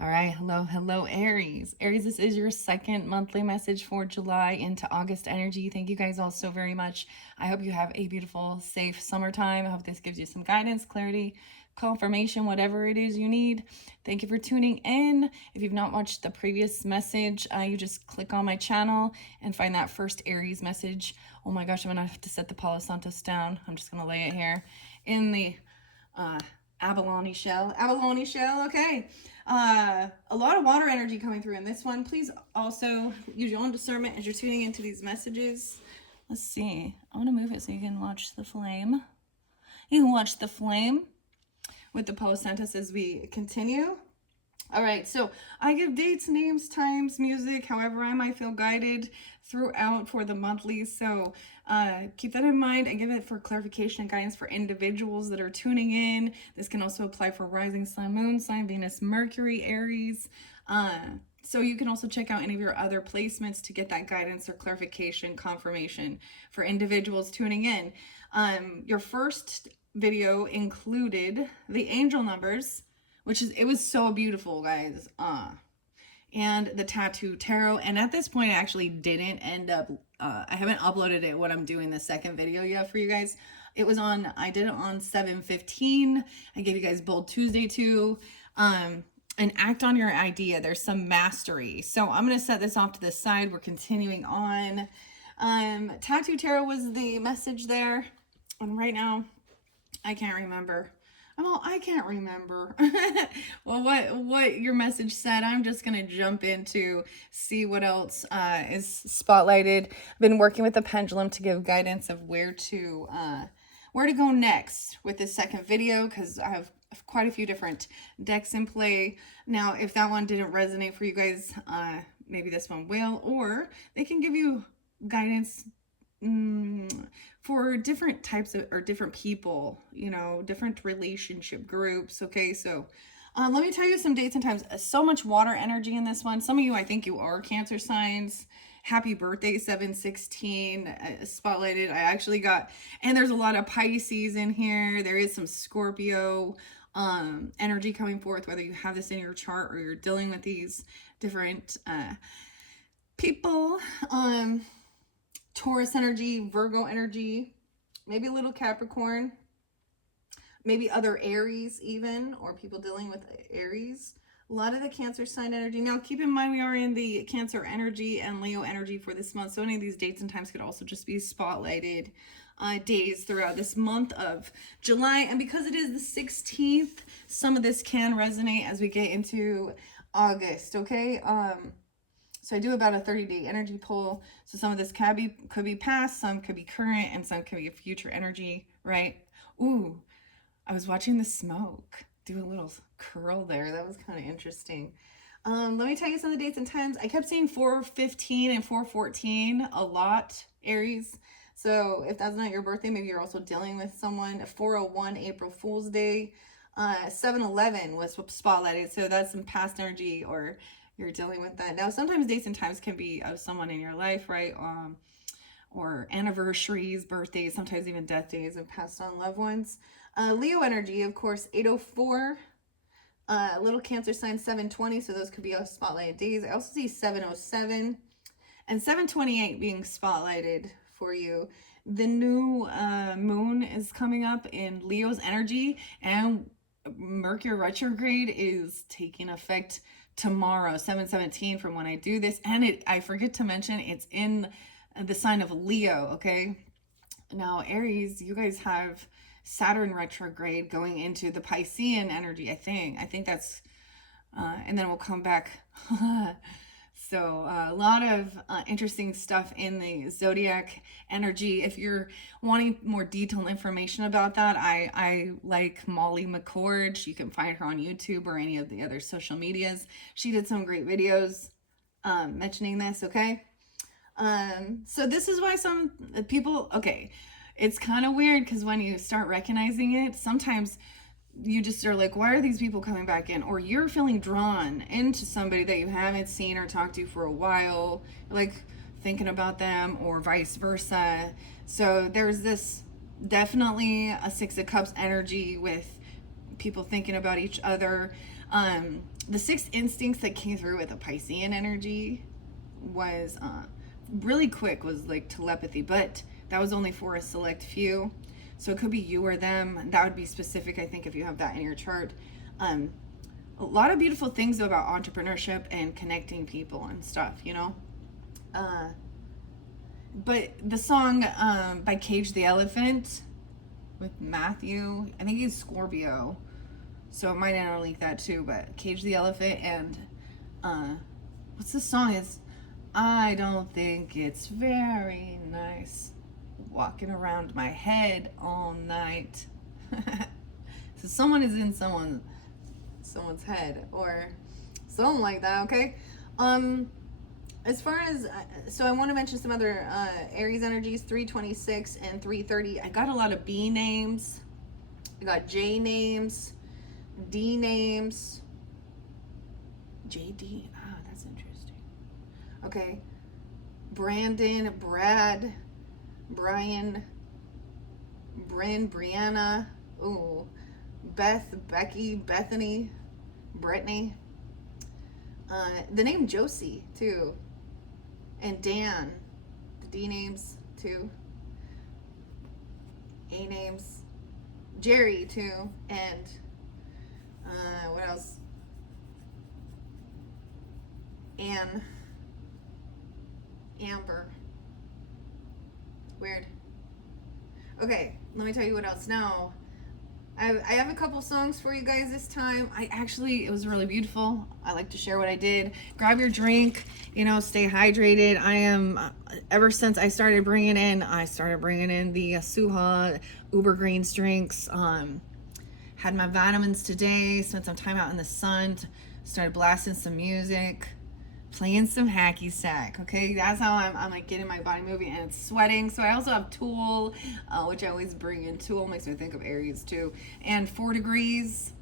All right, hello, Aries. Aries, this is your second monthly message for July into August energy. Thank you guys all so very much. I hope you have a beautiful, safe summertime. I hope this gives you some guidance, clarity, confirmation, whatever it is you need. Thank you for tuning in. If you've not watched the previous message, you just click on my channel and find that first Aries message. Oh my gosh, I'm gonna have to set the Palo Santos down. I'm just gonna lay it here in the abalone shell, okay. A lot of water energy coming through in this one. Please also use your own discernment as you're tuning into these messages. Let's see. I want to move it so you can watch the flame. You can watch the flame with the Palo Santos as we continue. All right, so I give dates, names, times, music, however I might feel guided throughout for the monthly. So keep that in mind and give it for clarification and guidance for individuals that are tuning in. This can also apply for rising sun, moon sign, Venus, Mercury, Aries. So you can also check out any of your other placements to get that guidance or clarification, confirmation for individuals tuning in. Your first video included the angel numbers, it was so beautiful, guys. And the tattoo tarot. And at this point, I actually didn't end up, I haven't uploaded it, what I'm doing the second video yet for you guys. I did it on 7/15. I gave you guys Bold Tuesday too. And act on your idea. There's some mastery. So I'm going to set this off to the side. We're continuing on. Tattoo tarot was the message there. And right now, I can't remember. I can't remember. Well, what your message said, I'm just going to jump into see what else is spotlighted. I've been working with the pendulum to give guidance of where to go next with this second video, because I have quite a few different decks in play. Now, if that one didn't resonate for you guys, maybe this one will, or they can give you guidance for different types of, or different people, different relationship groups. Okay, so let me tell you some dates and times. So much water energy in this one. Some of you, I think you are Cancer signs. Happy birthday, 7/16, spotlighted. I actually got, and there's a lot of Pisces in here. There is some Scorpio energy coming forth, whether you have this in your chart or you're dealing with these different people. Taurus energy, Virgo energy, maybe a little Capricorn, maybe other Aries even, or people dealing with Aries. A lot of the Cancer sign energy. Now, keep in mind, we are in the Cancer energy and Leo energy for this month. So any of these dates and times could also just be spotlighted days throughout this month of July. And because it is the 16th, some of this can resonate as we get into August, okay? So I do about a 30-day energy pull. So some of this could be past, some could be current, and some could be a future energy, right? Ooh, I was watching the smoke do a little curl there. That was kind of interesting. Let me tell you some of the dates and times. I kept seeing 4/15 and 4/14 a lot, Aries. So if that's not your birthday, maybe you're also dealing with someone. 4/01, April Fool's Day. 7/11 was spotlighted. So that's some past energy, or you're dealing with that. Now, sometimes dates and times can be of someone in your life, right? Or anniversaries, birthdays, sometimes even death days of passed on loved ones. Leo energy, of course, 8/04. Little Cancer sign, 7/20. So those could be spotlighted days. I also see 7/07 and 7/28 being spotlighted for you. The new moon is coming up in Leo's energy, and Mercury retrograde is taking effect tomorrow, 7/17, from when I do this. And I forget to mention, it's in the sign of Leo, okay? Now, Aries, you guys have Saturn retrograde going into the Piscean energy, I think that's, and then we'll come back. So a lot of interesting stuff in the zodiac energy. If you're wanting more detailed information about that, I like Molly McCord. You can find her on YouTube or any of the other social medias. She did some great videos mentioning this, okay? So this is why some people, okay, it's kind of weird because when you start recognizing it, sometimes you just are like, why are these people coming back in? Or you're feeling drawn into somebody that you haven't seen or talked to for a while, like thinking about them, or vice versa. So there's this definitely a Six of Cups energy with people thinking about each other. The sixth instincts that came through with a Piscean energy was really quick, was like telepathy, but that was only for a select few. So it could be you or them. That would be specific, I think, if you have that in your chart. A lot of beautiful things about entrepreneurship and connecting people and stuff, you know. But the song by Cage the Elephant with Matthew, I think he's Scorpio, so it might interlink that too, but Cage the Elephant and what's the song? It's I don't think it's very nice walking around my head all night. So someone is in someone's head or something like that, okay? As far as, so I want to mention some other Aries energies, 326 and 330. I got a lot of B names. I got J names, D names. JD, that's interesting. Okay. Brandon, Brad, Brian, Bryn, Brianna, ooh, Beth, Becky, Bethany, Brittany. The name Josie, too. And Dan, the D names, too. A names. Jerry, too. And, what else? Anne. Amber. Weird. Okay, let me tell you what else. Now, I have a couple songs for you guys this time. It was really beautiful. I like to share what I did. Grab your drink, you know, stay hydrated. I am, ever since I started bringing in the Suha Uber Greens drinks. Had my vitamins today, spent some time out in the sun, started blasting some music, playing some hacky sack, okay? That's how I'm like getting my body moving, and it's sweating. So I also have Tool, which I always bring in. Tool makes me think of Aries too. And 4 degrees,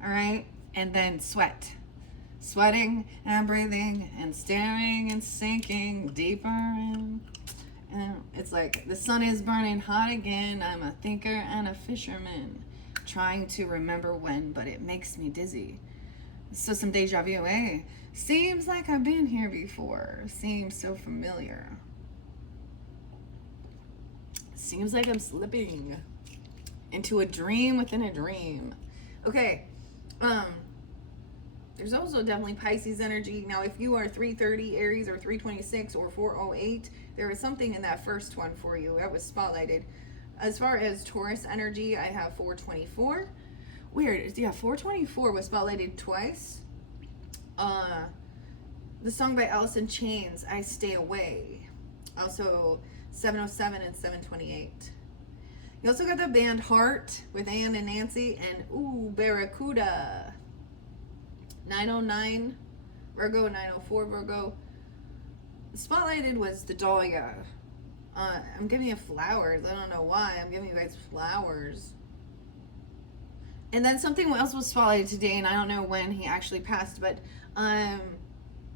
all right? And then sweating and breathing and staring and sinking deeper in. And it's like the sun is burning hot again. I'm a thinker and a fisherman, trying to remember when, but it makes me dizzy. So some deja vu, eh? Seems like I've been here before. Seems so familiar. Seems like I'm slipping into a dream within a dream. Okay. There's also definitely Pisces energy. Now, if you are 330 Aries or 326 or 408, there is something in that first one for you. That was spotlighted. As far as Taurus energy, I have 424. Weird. Yeah, 424 was spotlighted twice. The song by Alice in Chains, I Stay Away. Also 707 and 728. You also got the band Heart with Ann and Nancy and ooh, Barracuda. 909 Virgo, 904 Virgo. Spotlighted was the Dahlia. I'm giving you flowers. I don't know why. I'm giving you guys flowers. And then something else was spotlighted today, and I don't know when he actually passed, but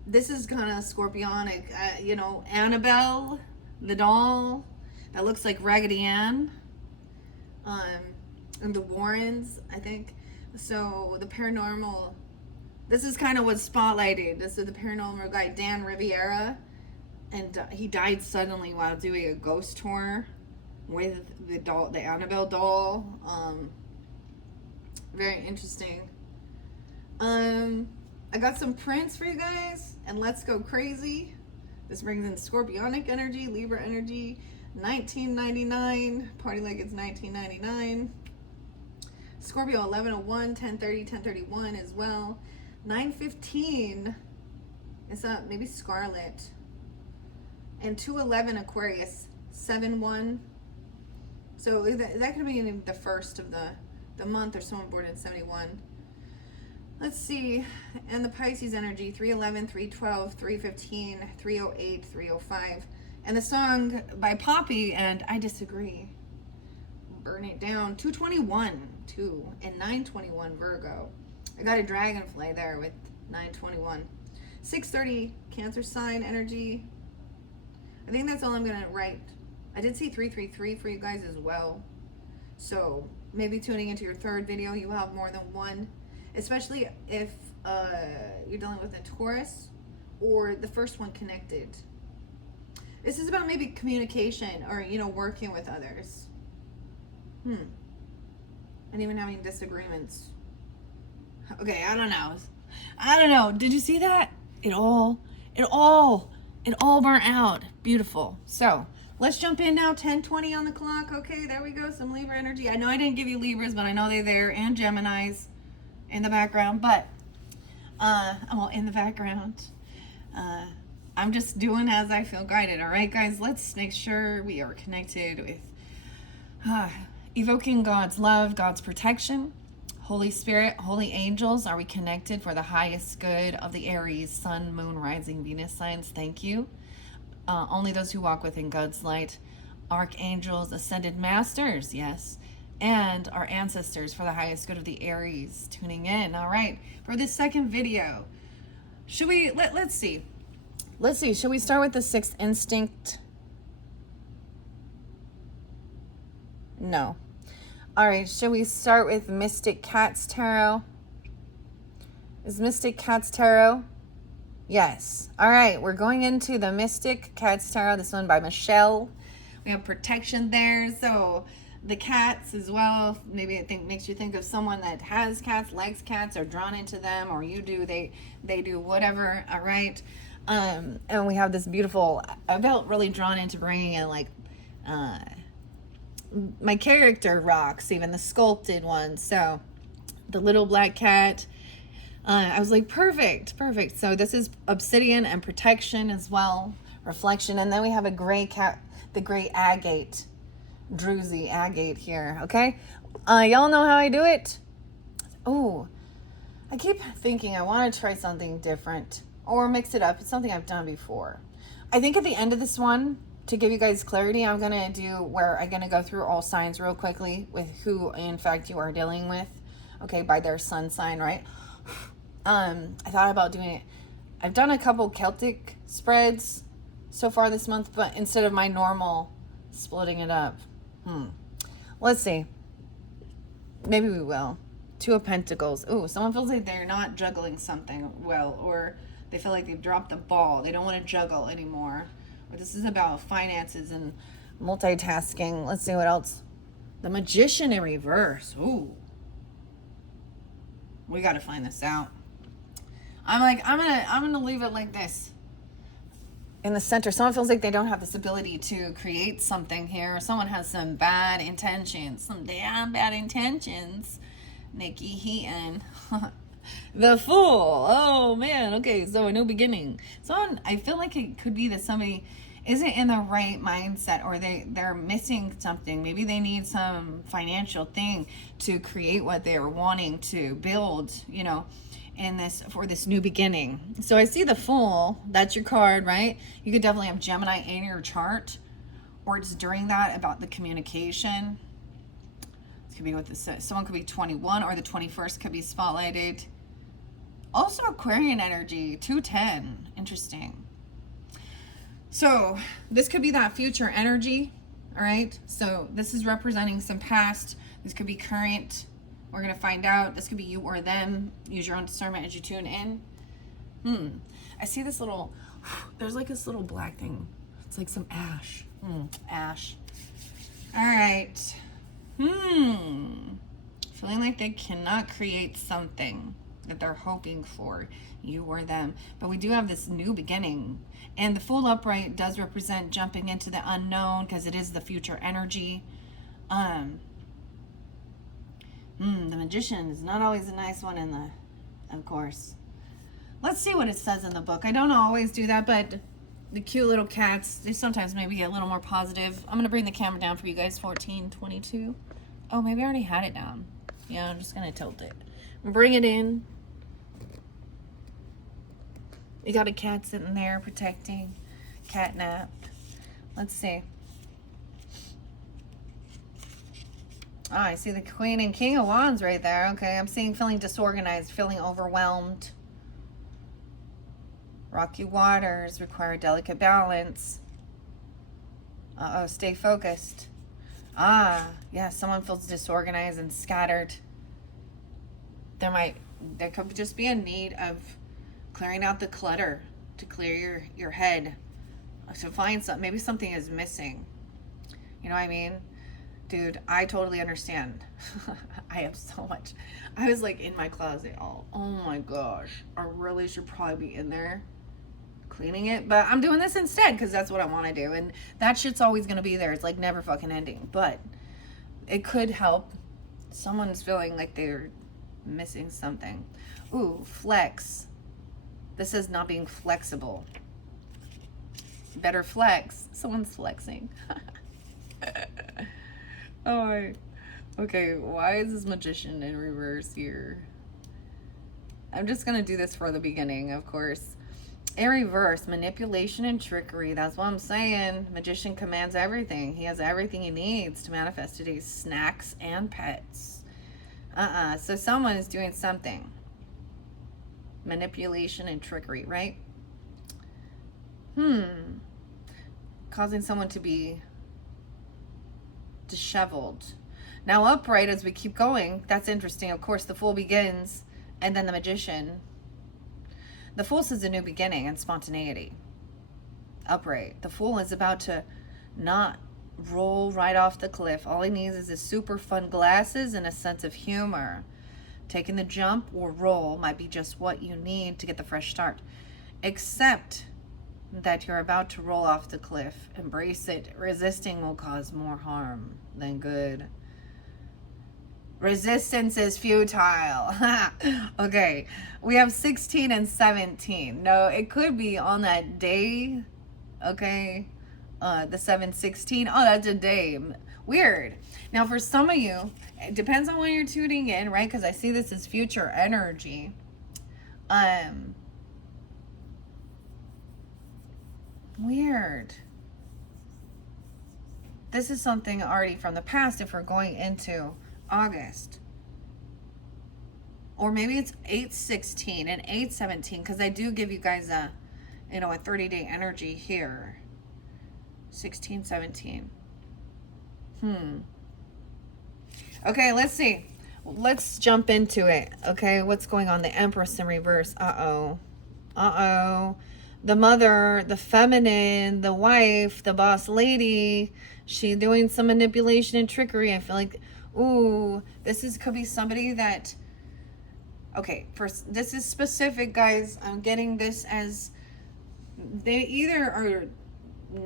this is kind of scorpionic. You know, Annabelle, the doll that looks like Raggedy Ann, and the Warrens, I think. So the paranormal, this is kind of what's spotlighted. This is the paranormal guy, Dan Riviera, and he died suddenly while doing a ghost tour with the doll, the Annabelle doll. Very interesting. I got some prints for you guys, and let's go crazy. This brings in Scorpionic energy, Libra energy, 1999, party like it's 1999. Scorpio 1101, 1030, 1031 as well. 915, it's maybe Scarlet. And 211 Aquarius, 71. So that could be the first of the month, or someone born in 71. Let's see. And the Pisces energy, 311, 312, 315, 308, 305. And the song by Poppy and I Disagree, Burn It Down, 221, 2, and 921 Virgo. I got a dragonfly there with 921. 630 Cancer sign energy. I think that's all I'm going to write. I did see 333 for you guys as well. So maybe tuning into your third video, you have more than one. especially if you're dealing with a Taurus or the first one connected. This is about maybe communication or, you know, working with others. And even having disagreements. Okay, I don't know. I don't know. Did you see that? It all burnt out. Beautiful. So let's jump in now. 10:20 on the clock. Okay, there we go. Some Libra energy. I know I didn't give you Libras, but I know they're there, and Geminis in the background. But well, in the background. I'm just doing as I feel guided. All right, guys. Let's make sure we are connected with evoking God's love, God's protection. Holy Spirit, holy angels, are we connected for the highest good of the Aries, Sun, Moon, Rising, Venus signs? Thank you. Only those who walk within God's light. Archangels, ascended masters, yes. And our ancestors for the highest good of the Aries. Tuning in. All right. For this second video, should we, let's see. Let's see. Should we start with the sixth instinct? No. All right, should we start with Mystic Cat's Tarot? Is Mystic Cat's Tarot? Yes. All right, we're going into the Mystic Cat's Tarot, this one by Michelle. We have protection there, so the cats as well, maybe I think makes you think of someone that has cats, likes cats, or drawn into them, or you do, they do, whatever, all right? And we have this beautiful, I felt really drawn into bringing in like, my character rocks, even the sculpted ones. So the little black cat, I was like, perfect. So this is obsidian and protection as well, reflection. And then we have a gray cat, the gray agate, druzy agate here. Okay. Y'all know how I do it. Oh, I keep thinking I want to try something different or mix it up. It's something I've done before. I think at the end of this one, to give you guys clarity, I'm going to do where I'm going to go through all signs real quickly with who, in fact, you are dealing with, okay, by their sun sign, right? I thought about doing it. I've done a couple Celtic spreads so far this month, but instead of my normal splitting it up. Let's see. Maybe we will. Two of Pentacles. Ooh, someone feels like they're not juggling something well, or they feel like they've dropped the ball. They don't want to juggle anymore. This is about finances and multitasking. Let's see what else. The Magician in reverse. Ooh. We got to find this out. I'm going to leave it like this. In the center, someone feels like they don't have this ability to create something here. Someone has some bad intentions. Some damn bad intentions. Nikki Heaton. The Fool. Oh man. Okay, so a new beginning. Someone, I feel like it could be that somebody isn't in the right mindset, or they're missing something. Maybe they need some financial thing to create what they're wanting to build, you know, in this, for this new beginning. So I see the Fool. That's your card, right? You could definitely have Gemini in your chart, or it's during that about the communication. This could be with the, someone could be 21, or the 21st could be spotlighted. Also Aquarian energy, 210. Interesting. So this could be that future energy. All right. So this is representing some past. This could be current. We're going to find out. This could be you or them. Use your own discernment as you tune in. I see this little, there's like this little black thing. It's like some ash. Ash. All right. Feeling like they cannot create something that they're hoping for, you or them. But we do have this new beginning. And the Fool upright does represent jumping into the unknown, because it is the future energy. The Magician is not always a nice one in the, of course. Let's see what it says in the book. I don't always do that, but the cute little cats, they sometimes maybe get a little more positive. I'm going to bring the camera down for you guys. 1422. Oh, maybe I already had it down. Yeah, I'm just going to tilt it. Bring it in. We got a cat sitting there protecting. Catnap. Let's see. Oh, I see the Queen and King of Wands right there. Okay, I'm seeing feeling disorganized, feeling overwhelmed. Rocky waters require delicate balance. Uh-oh, stay focused. Ah, yeah, someone feels disorganized and scattered. There might there could just be a need of clearing out the clutter, to clear your head, to find something. Maybe something is missing. You know what I mean? Dude, I totally understand. I have so much. I was like in my closet. Oh my gosh. I really should probably be in there cleaning it. But I'm doing this instead because that's what I want to do. And that shit's always going to be there. It's like never fucking ending. But it could help. Someone's feeling like they're missing something. Ooh, flex. This is not being flexible. Better flex. Someone's flexing. Oh, okay. Why is this magician in reverse here? I'm just gonna do this for the beginning, of course. In reverse, manipulation and trickery. That's what I'm saying. Magician commands everything. He has everything he needs to manifest today's snacks and pets. So someone is doing something. Manipulation and trickery, right? Causing someone to be disheveled. Now upright, as we keep going, that's interesting. Of course, the Fool begins, and then the Magician. The Fool says a new beginning and spontaneity. Upright. The Fool is about to not roll right off the cliff. All he needs is his super fun glasses and a sense of humor. Taking the jump or roll might be just what you need to get the fresh start. Accept that you're about to roll off the cliff. Embrace it. Resisting will cause more harm than good. Resistance is futile. Okay, we have 16 and 17. No, it could be on that day. Okay, the 7/16. Oh, that's a day. Weird. Now, for some of you, it depends on when you're tuning in, right? Because I see this as future energy. Weird. This is something already from the past if we're going into August. Or maybe it's 8/16 and 8/17, because I do give you guys a 30-day energy here. 16, 17. Okay, let's see. Let's jump into it. Okay, what's going on? The Empress in reverse. Uh-oh. The mother, the feminine, the wife, the boss lady, she's doing some manipulation and trickery. I feel like, ooh, could be somebody that, okay, first, this is specific, guys. I'm getting this as they either are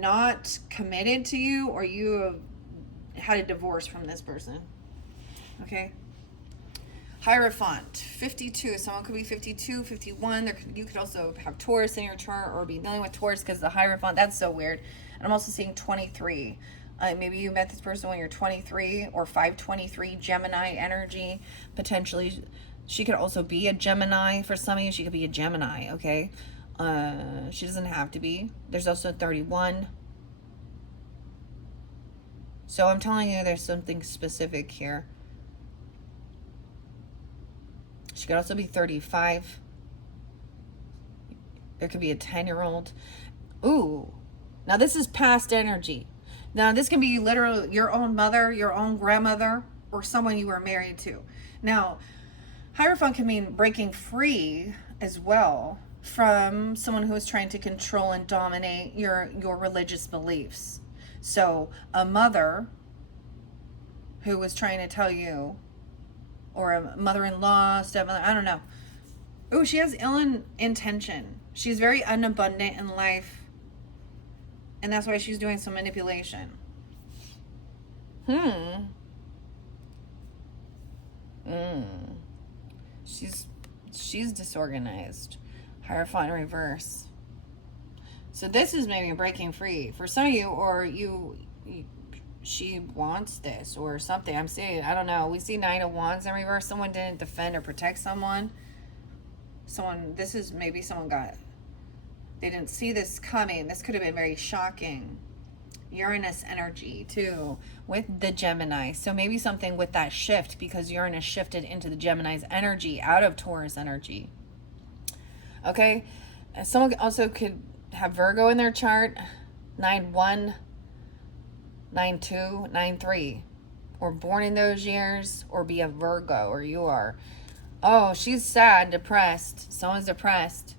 not committed to you or you have had a divorce from this person. Okay? Hierophant, 52. Someone could be 52, 51. You could also have Taurus in your chart or be dealing with Taurus because the Hierophant, that's so weird. And I'm also seeing 23. Maybe you met this person when you're 23 or 523 Gemini energy. Potentially, she could also be a Gemini. For some of you, she could be a Gemini, okay? She doesn't have to be. There's also 31. So I'm telling you, there's something specific here. She could also be 35. There could be a 10-year-old. Ooh. Now this is past energy. Now this can be literally your own mother, your own grandmother, or someone you were married to. Now, Hierophant can mean breaking free as well from someone who is trying to control and dominate your religious beliefs. So a mother who was trying to tell you, or a mother-in-law, stepmother, I don't know. Oh, she has ill intention. She's very unabundant in life. And that's why she's doing some manipulation. She's disorganized. Hierophant in reverse. So this is maybe breaking free for some of you, or she wants this or something. I'm saying, I don't know. We see 9 of Wands in reverse. Someone didn't defend or protect someone. This is maybe someone they didn't see this coming. This could have been very shocking. Uranus energy too with the Gemini. So maybe something with that shift, because Uranus shifted into the Gemini's energy out of Taurus energy. Okay. Someone also could have Virgo in their chart. 9/1, 9/2, 9/3, or born in those years, or be a Virgo, or you are. Oh, she's sad, depressed. Someone's depressed.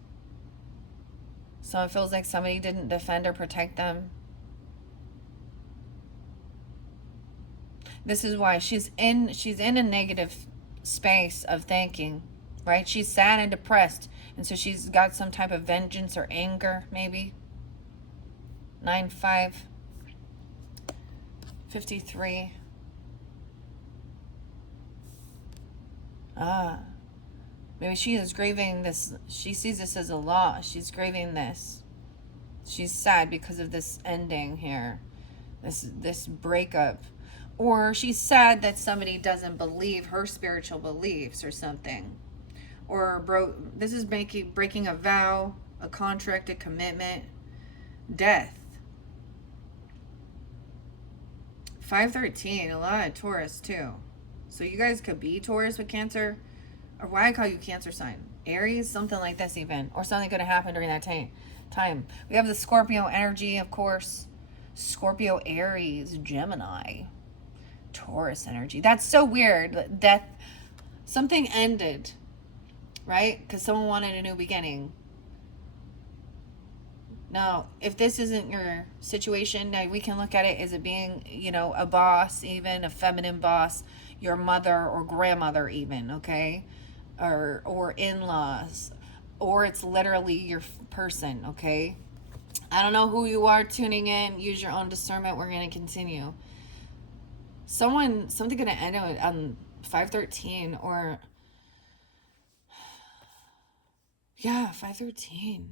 Someone feels like somebody didn't defend or protect them. This is why she's in a negative space of thinking, right? She's sad and depressed, and so she's got some type of vengeance or anger, maybe. 9-5-53. Maybe she is grieving this. She sees this as a loss. She's grieving this. She's sad because of this ending here, this breakup. Or she's sad that somebody doesn't believe her spiritual beliefs or something. Or this is breaking a vow, a contract, a commitment, death. 5-13, a lot of Taurus too. So you guys could be Taurus with Cancer. Or why I call you Cancer sign. Aries, something like this even. Or something could have happened during that time. We have the Scorpio energy, of course. Scorpio, Aries, Gemini, Taurus energy. That's so weird. Death, something ended, right? Because someone wanted a new beginning. Now, if this isn't your situation, now we can look at it as it being, a boss, even a feminine boss, your mother or grandmother even, okay? Or in-laws, or it's literally your person, okay? I don't know who you are tuning in. Use your own discernment. We're going to continue. Something going to end on 5-13 or... Yeah, 5-13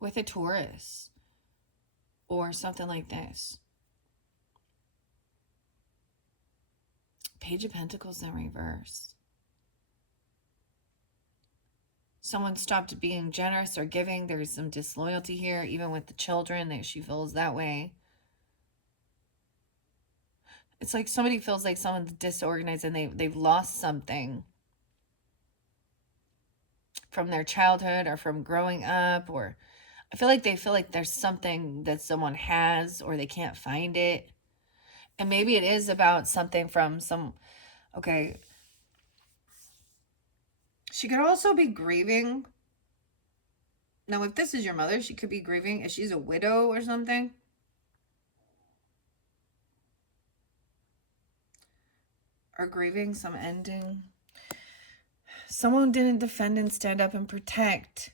with a Taurus or something like this. Page of Pentacles in reverse. Someone stopped being generous or giving. There's some disloyalty here, even with the children. She feels that way. It's like somebody feels like someone's disorganized and they've lost something from their childhood or from growing up, or I feel like there's something that someone has or they can't find it. And maybe it is about something from okay. She could also be grieving. Now, if this is your mother, she could be grieving if she's a widow or something. Or grieving some ending. Someone didn't defend and stand up and protect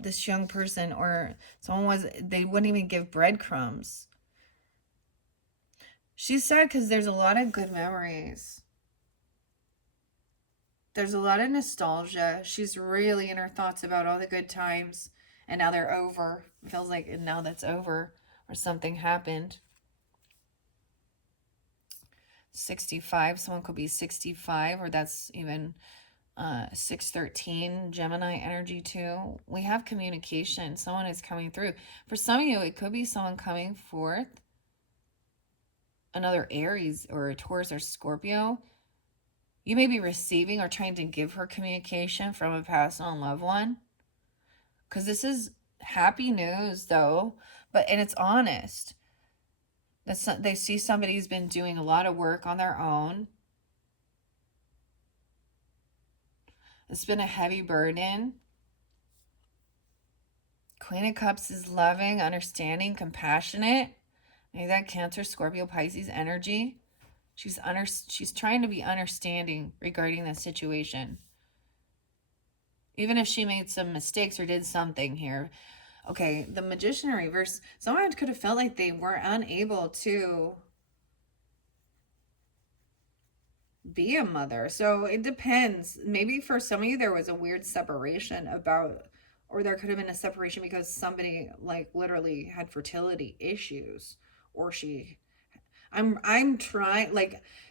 this young person, or they wouldn't even give breadcrumbs. She's sad because there's a lot of good memories. There's a lot of nostalgia. She's really in her thoughts about all the good times, and now they're over. It feels like now that's over, or something happened. 65, someone could be 65, or that's even 6-13, Gemini energy too. We have communication. Someone is coming through. For some of you, it could be someone coming forth. Another Aries or a Taurus or Scorpio. You may be receiving or trying to give her communication from a passed on loved one. Because this is happy news though, and it's honest. They see somebody's been doing a lot of work on their own. It's been a heavy burden. Queen of Cups is loving, understanding, compassionate. Maybe that Cancer, Scorpio, Pisces energy. She's trying to be understanding regarding the situation. Even if she made some mistakes or did something here. Okay, the Magician in reverse. Someone could have felt like they were unable to be a mother. So it depends. Maybe for some of you, there was a weird separation or there could have been a separation because somebody like literally had fertility issues, or I'm trying,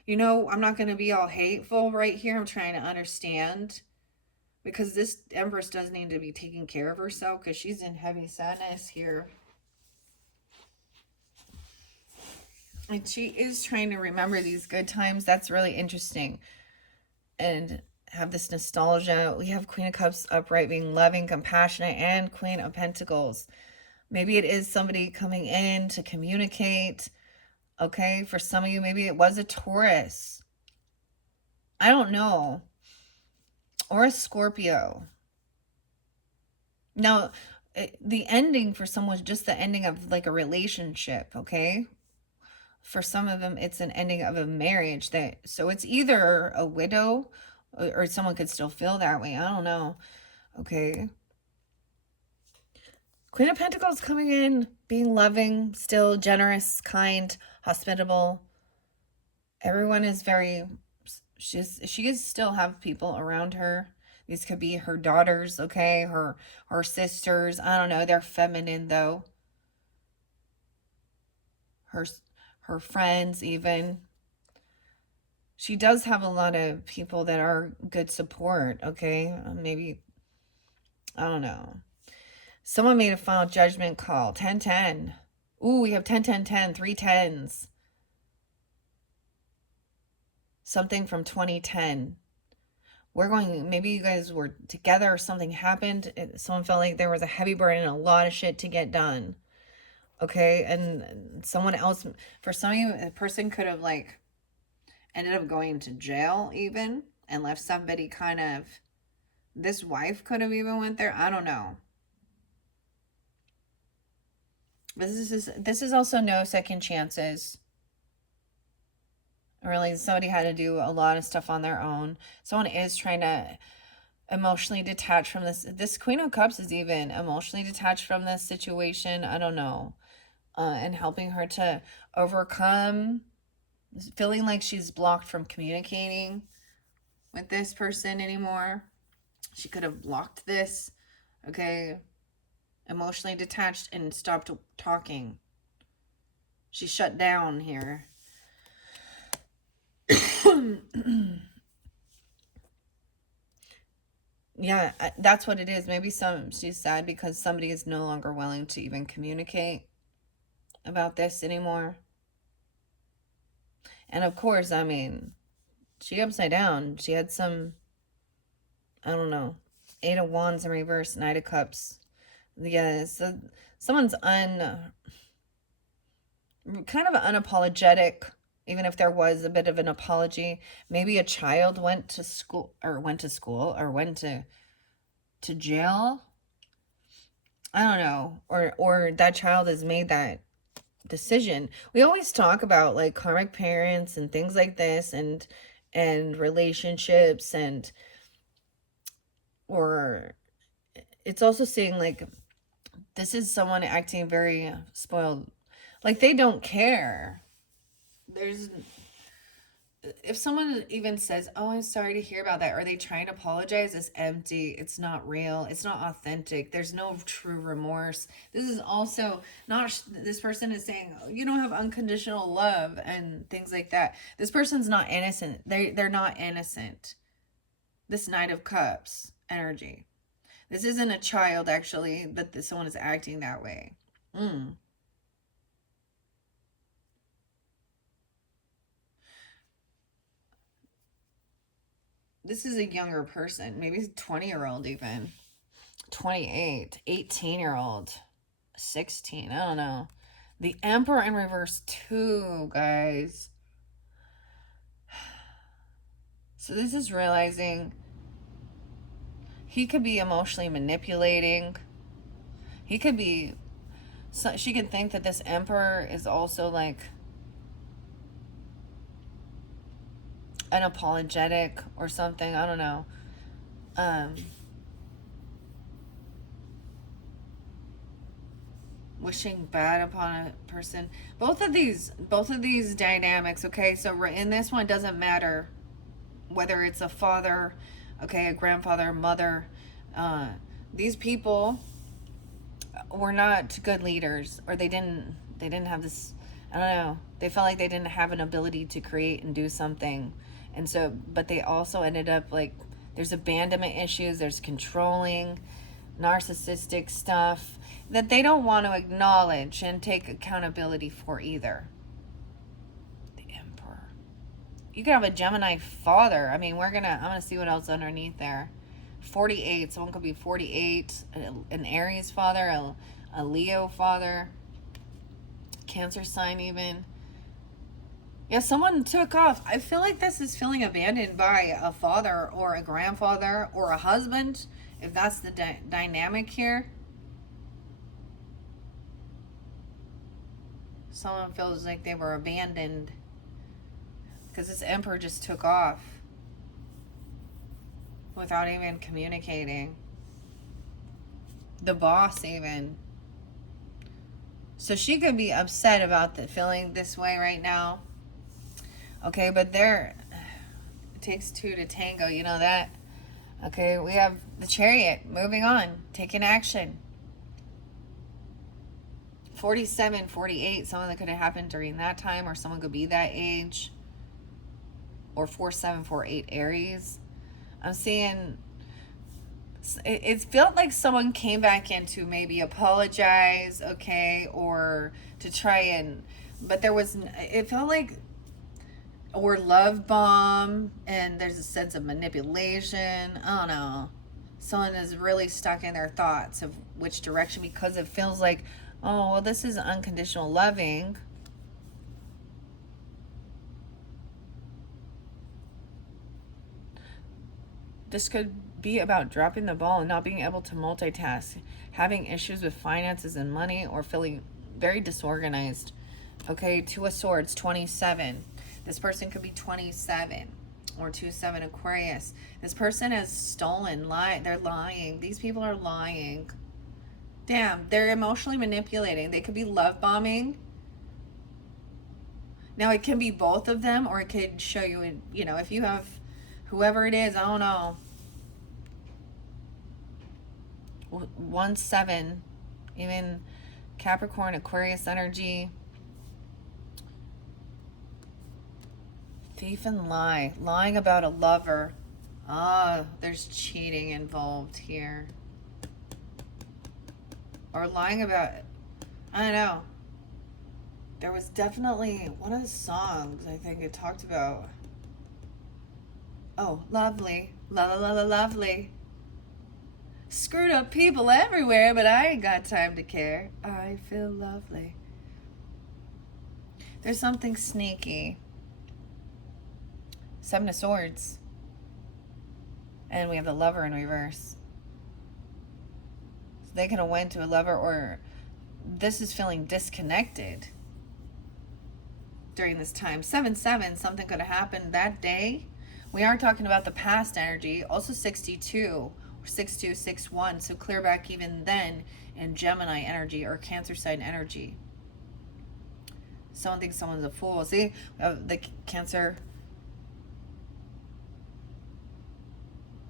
I'm not going to be all hateful right here. I'm trying to understand. Because this Empress does need to be taking care of herself because she's in heavy sadness here. And she is trying to remember these good times. That's really interesting. And have this nostalgia. We have Queen of Cups upright, being loving, compassionate, and Queen of Pentacles. Maybe it is somebody coming in to communicate. Okay, for some of you, maybe it was a Taurus. I don't know. Or a Scorpio. Now, the ending for someone is just the ending of like a relationship, okay? For some of them, it's an ending of a marriage. So it's either a widow, or someone could still feel that way. I don't know. Okay. Queen of Pentacles coming in, being loving, still generous, kind, hospitable. Everyone is very, she is still have people around her. These could be her daughters, okay, her sisters. I don't know. They're feminine though. Her her friends even. She does have a lot of people that are good support, okay? Maybe, I don't know. Someone made a final judgment call. 10-10. Ooh, we have 10-10-10. 3 tens. Something from 2010. Maybe you guys were together or something happened. Someone felt like there was a heavy burden and a lot of shit to get done. Okay? And someone else, for some of you, a person could have like ended up going to jail even and left somebody kind of, this wife could have even went there. I don't know. But this is also no second chances. Really, somebody had to do a lot of stuff on their own. Someone is trying to emotionally detach from this. This Queen of Cups is even emotionally detached from this situation. I don't know. And helping her to overcome feeling like she's blocked from communicating with this person anymore. She could have blocked this. Okay. Emotionally detached and stopped talking. She shut down here. Yeah, that's what it is. Maybe she's sad because somebody is no longer willing to even communicate about this anymore. And of course, I mean, she upside down. She had some, I don't know, 8 of Wands in reverse, Knight of Cups. Yeah, so someone's kind of unapologetic, even if there was a bit of an apology. Maybe a child went to school or went to jail. I don't know. Or that child has made that decision. We always talk about like karmic parents and things like this, and relationships, and or it's also saying like this is someone acting very spoiled, like they don't care. There's, if someone even says, oh, I'm sorry to hear about that, or they try and apologize, it's empty. It's not real. It's not authentic. There's no true remorse. This is also not, this person is saying, oh, you don't have unconditional love and things like that. This person's not innocent. They're not innocent. This Knight of Cups energy. This isn't a child, actually, but someone is acting that way. This is a younger person, maybe a 20-year-old even. 28, 18-year-old, 16, I don't know. The Emperor in reverse too, guys. So this is realizing he could be emotionally manipulating. He could be, she could think that this Emperor is also like unapologetic or something. I don't know. Wishing bad upon a person. Both of these dynamics, okay? So in this one, it doesn't matter whether it's a father, okay, a grandfather, mother. These people were not good leaders, or they didn't have this, I don't know, they felt like they didn't have an ability to create and do something. And so, but they also ended up like, there's abandonment issues, there's controlling, narcissistic stuff that they don't want to acknowledge and take accountability for either. The Emperor. You could have a Gemini father. I mean, I'm gonna see what else underneath there. 48. Someone could be 48. An Aries father, a Leo father, Cancer sign even. Yeah, someone took off. I feel like this is feeling abandoned by a father or a grandfather or a husband, if that's the dynamic here. Someone feels like they were abandoned because this emperor just took off without even communicating. The boss even. So she could be upset about the feeling this way right now. Okay, but it takes two to tango, you know that? Okay, we have the Chariot moving on, taking action. 47, 48, something that could have happened during that time, or someone could be that age. Or 47, 48 Aries. I'm seeing it felt like someone came back in to maybe apologize, okay, or to try and, but it felt like, or love bomb, and there's a sense of manipulation. I don't know. Someone is really stuck in their thoughts of which direction, because it feels like, oh, well, this is unconditional loving. This could be about dropping the ball and not being able to multitask, having issues with finances and money, or feeling very disorganized. Okay, Two of Swords, 27. This person could be 27 or 27 Aquarius. This person has stolen, they're lying. These people are lying. Damn, they're emotionally manipulating. They could be love bombing. Now, it can be both of them, or it could show you, if you have whoever it is, I don't know. 1-7, even Capricorn, Aquarius energy. Thief and lying about a lover. There's cheating involved here. Or lying about, I don't know. There was definitely one of the songs, I think it talked about, oh, lovely, la la la la lovely. Screwed up people everywhere, but I ain't got time to care. I feel lovely. There's something sneaky. 7 of Swords. And we have the Lover in reverse. So they could have went to a lover, or this is feeling disconnected during this time. 7-7, something could have happened that day. We are talking about the past energy. Also 62, or 62, 61. So clear back even then in Gemini energy or Cancer sign energy. Someone thinks someone's a fool. See, we have the Cancer.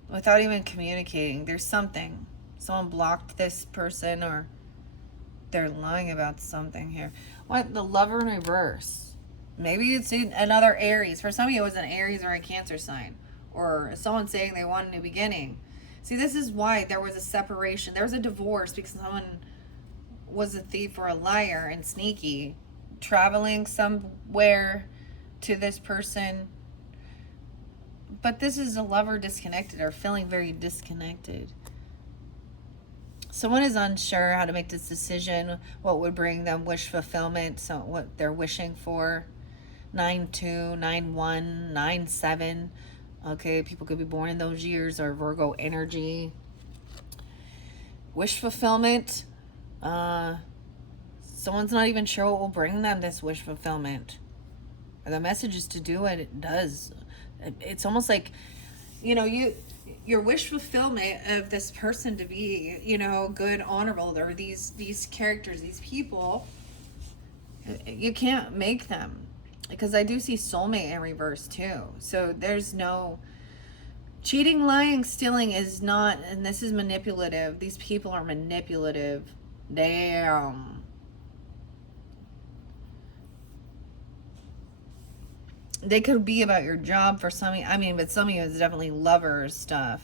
Without even communicating, there's something. Someone blocked this person, or they're lying about something here. What? The Lover in reverse. Maybe it's another Aries. For some of you, it was an Aries or a Cancer sign. Or someone saying they want a new beginning. See, this is why there was a separation. There was a divorce because someone was a thief or a liar and sneaky. Traveling somewhere to this person. But this is a lover disconnected, or feeling very disconnected. Someone is unsure how to make this decision, what would bring them wish fulfillment, so what they're wishing for. 9-2, 9-1, 9-7. Okay, people could be born in those years, or Virgo energy. Wish fulfillment. Someone's not even sure what will bring them this wish fulfillment. Or the message is to do what it does. It's almost like, your wish fulfillment of this person to be, good, honorable, or these characters, these people, you can't make them. Because I do see soulmate in reverse too. So there's no cheating, lying, stealing is not, and this is manipulative. These people are manipulative. Damn. They could be about your job for some of you. But some of you is definitely lover stuff.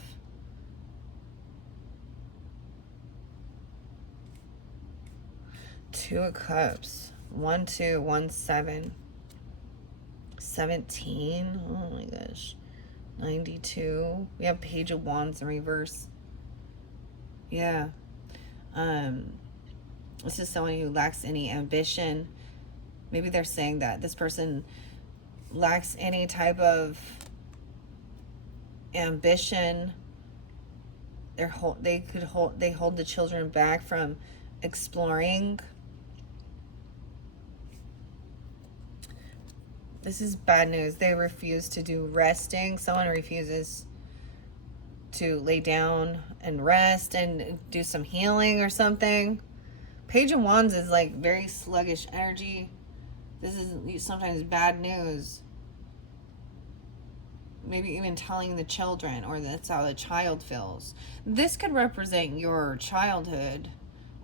Two of Cups. 1-2, 1-7. 17. Oh my gosh. 92. We have Page of Wands in reverse. Yeah. This is someone who lacks any ambition. Maybe they're saying that this person lacks any type of ambition. They hold the children back from exploring. This is bad news. They refuse to do resting. Someone refuses to lay down and rest and do some healing or something. Page of Wands is like very sluggish energy. This is sometimes bad news. Maybe even telling the children, or that's how the child feels. This could represent your childhood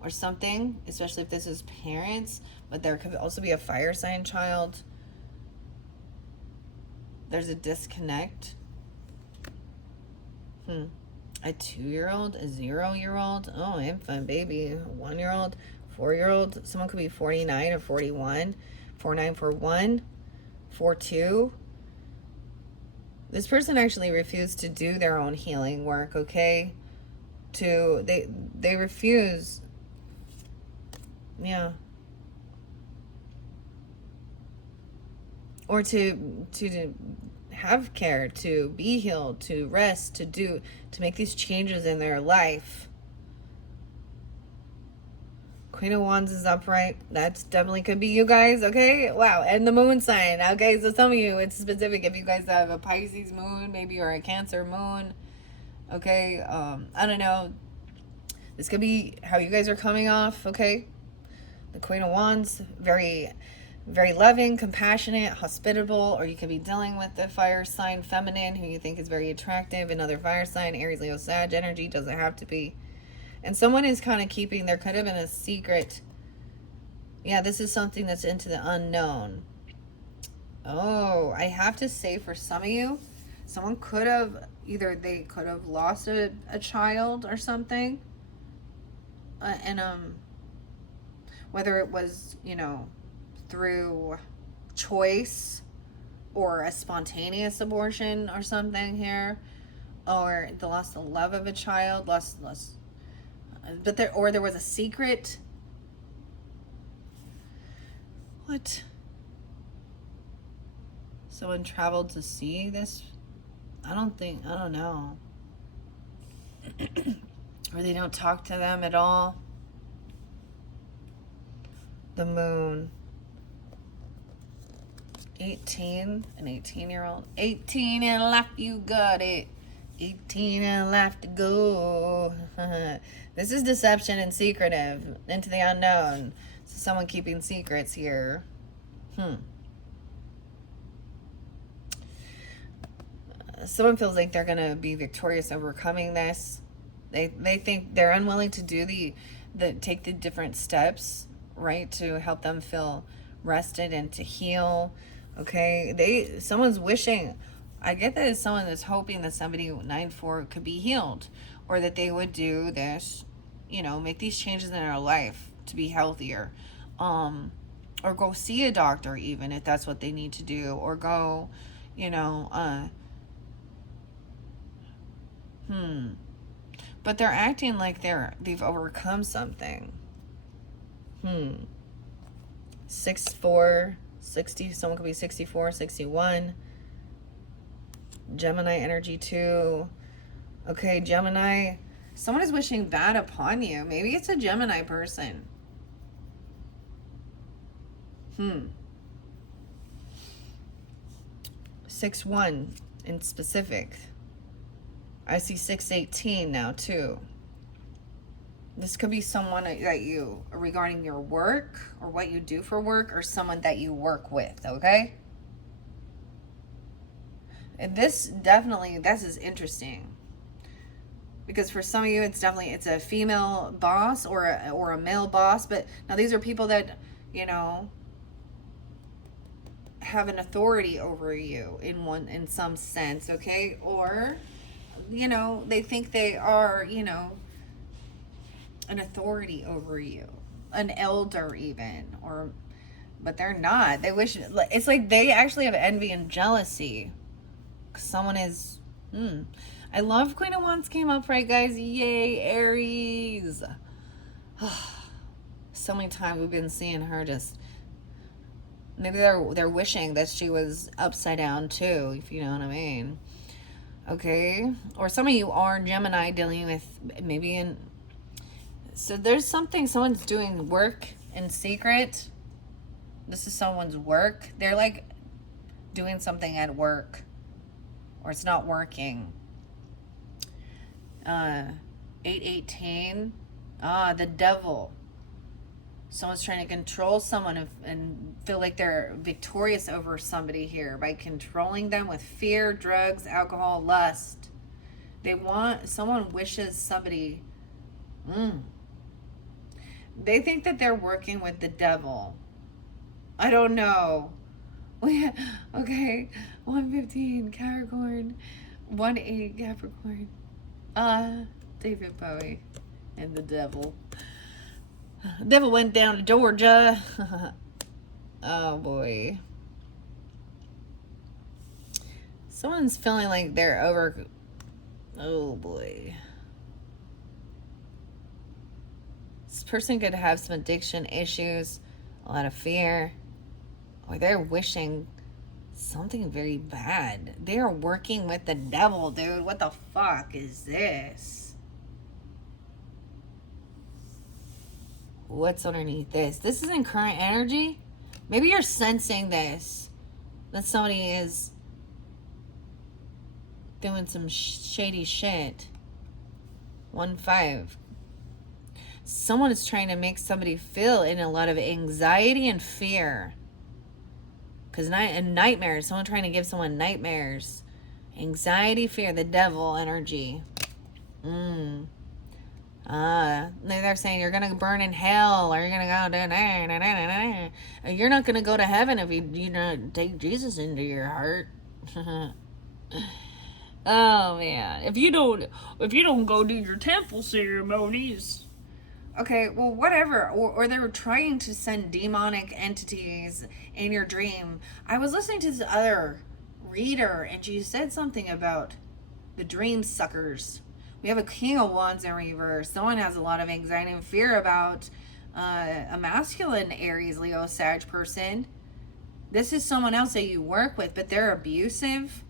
or something, especially if this is parents, but there could also be a fire sign child. There's a disconnect. A 2-year-old, a 0-year-old, oh, infant, baby, 1-year-old, 4-year-old. Someone could be 49 or 41, 4941, 42. This person actually refused to do their own healing work, okay? They refuse. Yeah. Or to have care, to be healed, to rest, to make these changes in their life. Queen of Wands is upright. That definitely could be you guys, okay? Wow, and the moon sign, okay? So some of you, it's specific. If you guys have a Pisces moon, maybe, or a Cancer moon, okay? I don't know. This could be how you guys are coming off, okay? The Queen of Wands, very, very loving, compassionate, hospitable, or you could be dealing with the fire sign feminine who you think is very attractive. Another fire sign, Aries, Leo, Sag energy, doesn't have to be. And someone is kind of keeping, there could have been a secret. Yeah, this is something that's into the unknown. Oh, I have to say, for some of you, someone could have, either they could have lost a child or something. And whether it was, you know, through choice or a spontaneous abortion or something here, or they lost the love of a child, but there was a secret. What? Someone traveled to see this? I don't know. Or they don't talk to them at all. The moon. 18, an 18-year-old. 18 and life, you got it. 18 and life to go. This is deception and secretive, into the unknown. So someone keeping secrets here. Someone feels like they're gonna be victorious, overcoming this. They think they're unwilling to do take the different steps, right, to help them feel rested and to heal. Okay, someone's wishing. I get that it's someone that's hoping that somebody 9-4 could be healed, or that they would do this, you know, make these changes in their life to be healthier, or go see a doctor even if that's what they need to do, or go, you know, but they're acting like they've overcome something. 6-4, 60, someone could be 64, 61. Gemini energy too. Okay, Gemini, someone is wishing bad upon you. Maybe it's a Gemini person. 6-1 in specific. I see 6-18 now too. This could be someone that you, regarding your work or what you do for work, or someone that you work with, okay? And this is interesting. Because for some of you, it's a female boss or a male boss. But now these are people that, you know, have an authority over you in some sense, okay? Or, you know, they think they are, you know, an authority over you, an elder even, but they're not. They wish, it's like they actually have envy and jealousy. Someone is, I love Queen of Wands came up, right, guys? Yay, Aries. So many times we've been seeing her just Maybe they're wishing that she was upside down too, if you know what I mean. Okay? Or some of you are Gemini dealing with maybe in. So there's something, someone's doing work in secret. This is someone's work. They're like doing something at work, or it's not working. 818. The devil. Someone's trying to control someone and feel like they're victorious over somebody here by controlling them with fear, drugs, alcohol, lust. Someone wishes somebody. They think that they're working with the devil. I don't know. Okay, 115 Capricorn, 1-8 Capricorn. David Bowie and the devil. The devil went down to Georgia. Oh boy. Someone's feeling like they're over. Oh boy. This person could have some addiction issues, a lot of fear, or they're wishing something very bad. They are working with the devil, dude. What the fuck is this? What's underneath this? This isn't current energy. Maybe you're sensing this, that somebody is doing some shady shit. 1-5. Someone is trying to make somebody feel in a lot of anxiety and fear. Because nightmares, someone trying to give someone nightmares. Anxiety, fear, the devil energy. They're saying you're going to burn in hell, or you're going to go to, you're not going to go to heaven if you don't take Jesus into your heart. Oh man, if you don't go do your temple ceremonies. Okay, well, whatever. Or they were trying to send demonic entities in your dream. I was listening to this other reader, and she said something about the dream suckers. We have a King of Wands in reverse. Someone has a lot of anxiety and fear about a masculine Aries, Leo, Sag person. This is someone else that you work with, but they're abusive.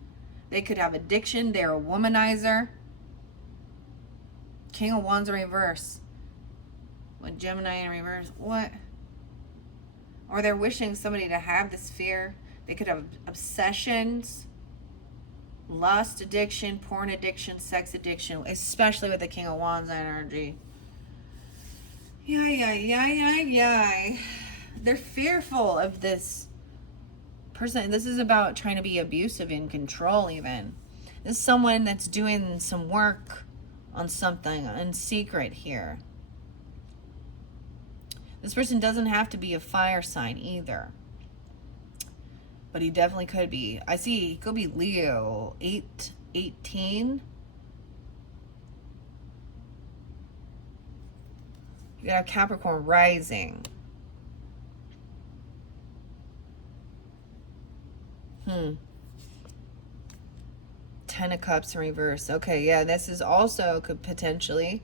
They could have addiction. They're a womanizer. King of Wands in reverse. With Gemini in reverse. What? Or they're wishing somebody to have this fear. They could have obsessions, lust addiction, porn addiction, sex addiction, especially with the King of Wands energy. Yeah. They're fearful of this person. This is about trying to be abusive and control even. This is someone that's doing some work on something in secret here. This person doesn't have to be a fire sign either. But he definitely could be. I see he could be Leo. 8-18. You got Capricorn rising. 10 of Cups in reverse. Okay, yeah, this is also could potentially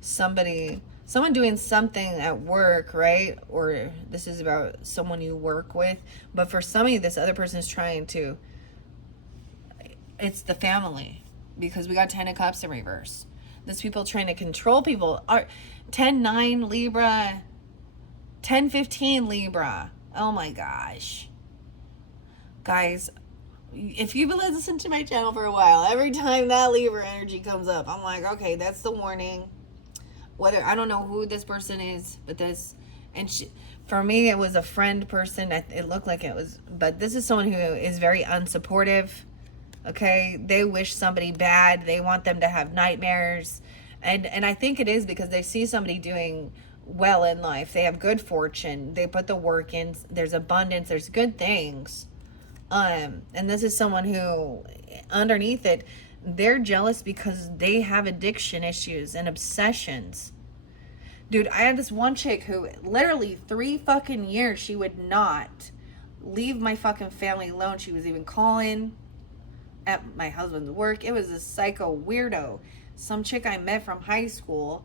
someone doing something at work, right? Or this is about someone you work with. But for some of you, this other person is trying to, it's the family. Because we got 10 of Cups in reverse. This people trying to control people. 10-9 Libra. 10-15 Libra. Oh my gosh. Guys, if you've been listening to my channel for a while, every time that Libra energy comes up, I'm like, okay, that's the warning. Whether, I don't know who this person is, but this, and for me, it was a friend person. It looked like it was, but this is someone who is very unsupportive. Okay, they wish somebody bad. They want them to have nightmares, and I think it is because they see somebody doing well in life. They have good fortune. They put the work in. There's abundance. There's good things. And this is someone who, underneath it, they're jealous because they have addiction issues and obsessions. Dude, I had this one chick who literally 3 fucking years, she would not leave my fucking family alone. She was even calling at my husband's work. It was a psycho weirdo. Some chick I met from high school,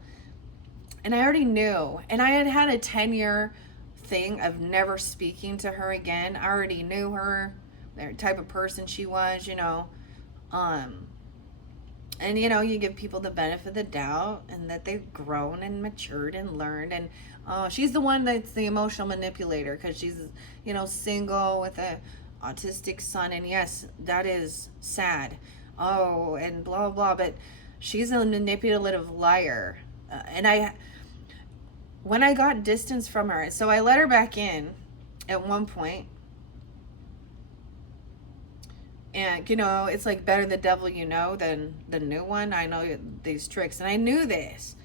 and I already knew. And I had had a 10-year thing of never speaking to her again. I already knew her, the type of person she was, you know. Um, and you know, you give people the benefit of the doubt and that they've grown and matured and learned. And she's the one that's the emotional manipulator because she's, you know, single with a autistic son. And yes, that is sad. Oh, and blah, blah, blah. But she's a manipulative liar. When I got distance from her, so I let her back in at one point. And, you know, it's like better the devil you know than the new one. I know these tricks. And I knew this.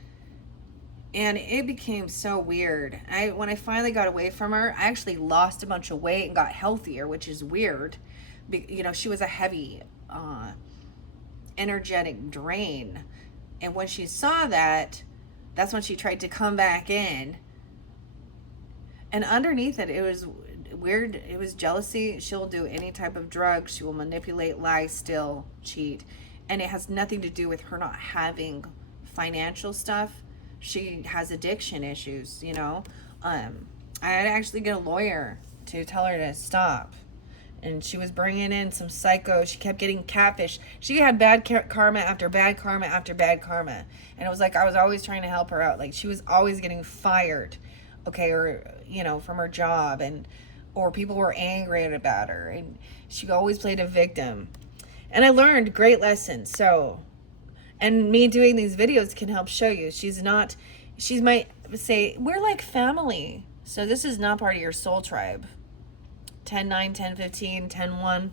And it became so weird. When I finally got away from her, I actually lost a bunch of weight and got healthier, which is weird. You know, she was a heavy, energetic drain. And when she saw that, that's when she tried to come back in. And underneath it, it was weird. It was jealousy. She'll do any type of drug. She will manipulate, lie, steal, cheat. And it has nothing to do with her not having financial stuff. She has addiction issues, you know. I had to actually get a lawyer to tell her to stop. And she was bringing in some psycho. She kept getting catfish. She had bad karma after bad karma after bad karma. And it was like I was always trying to help her out. Like she was always getting fired, okay, or, you know, from her job. Or people were angry about her. And she always played a victim. And I learned great lessons. So, and me doing these videos can help show you. She might say, we're like family. So this is not part of your soul tribe. 10-9, 10-15, 10-1.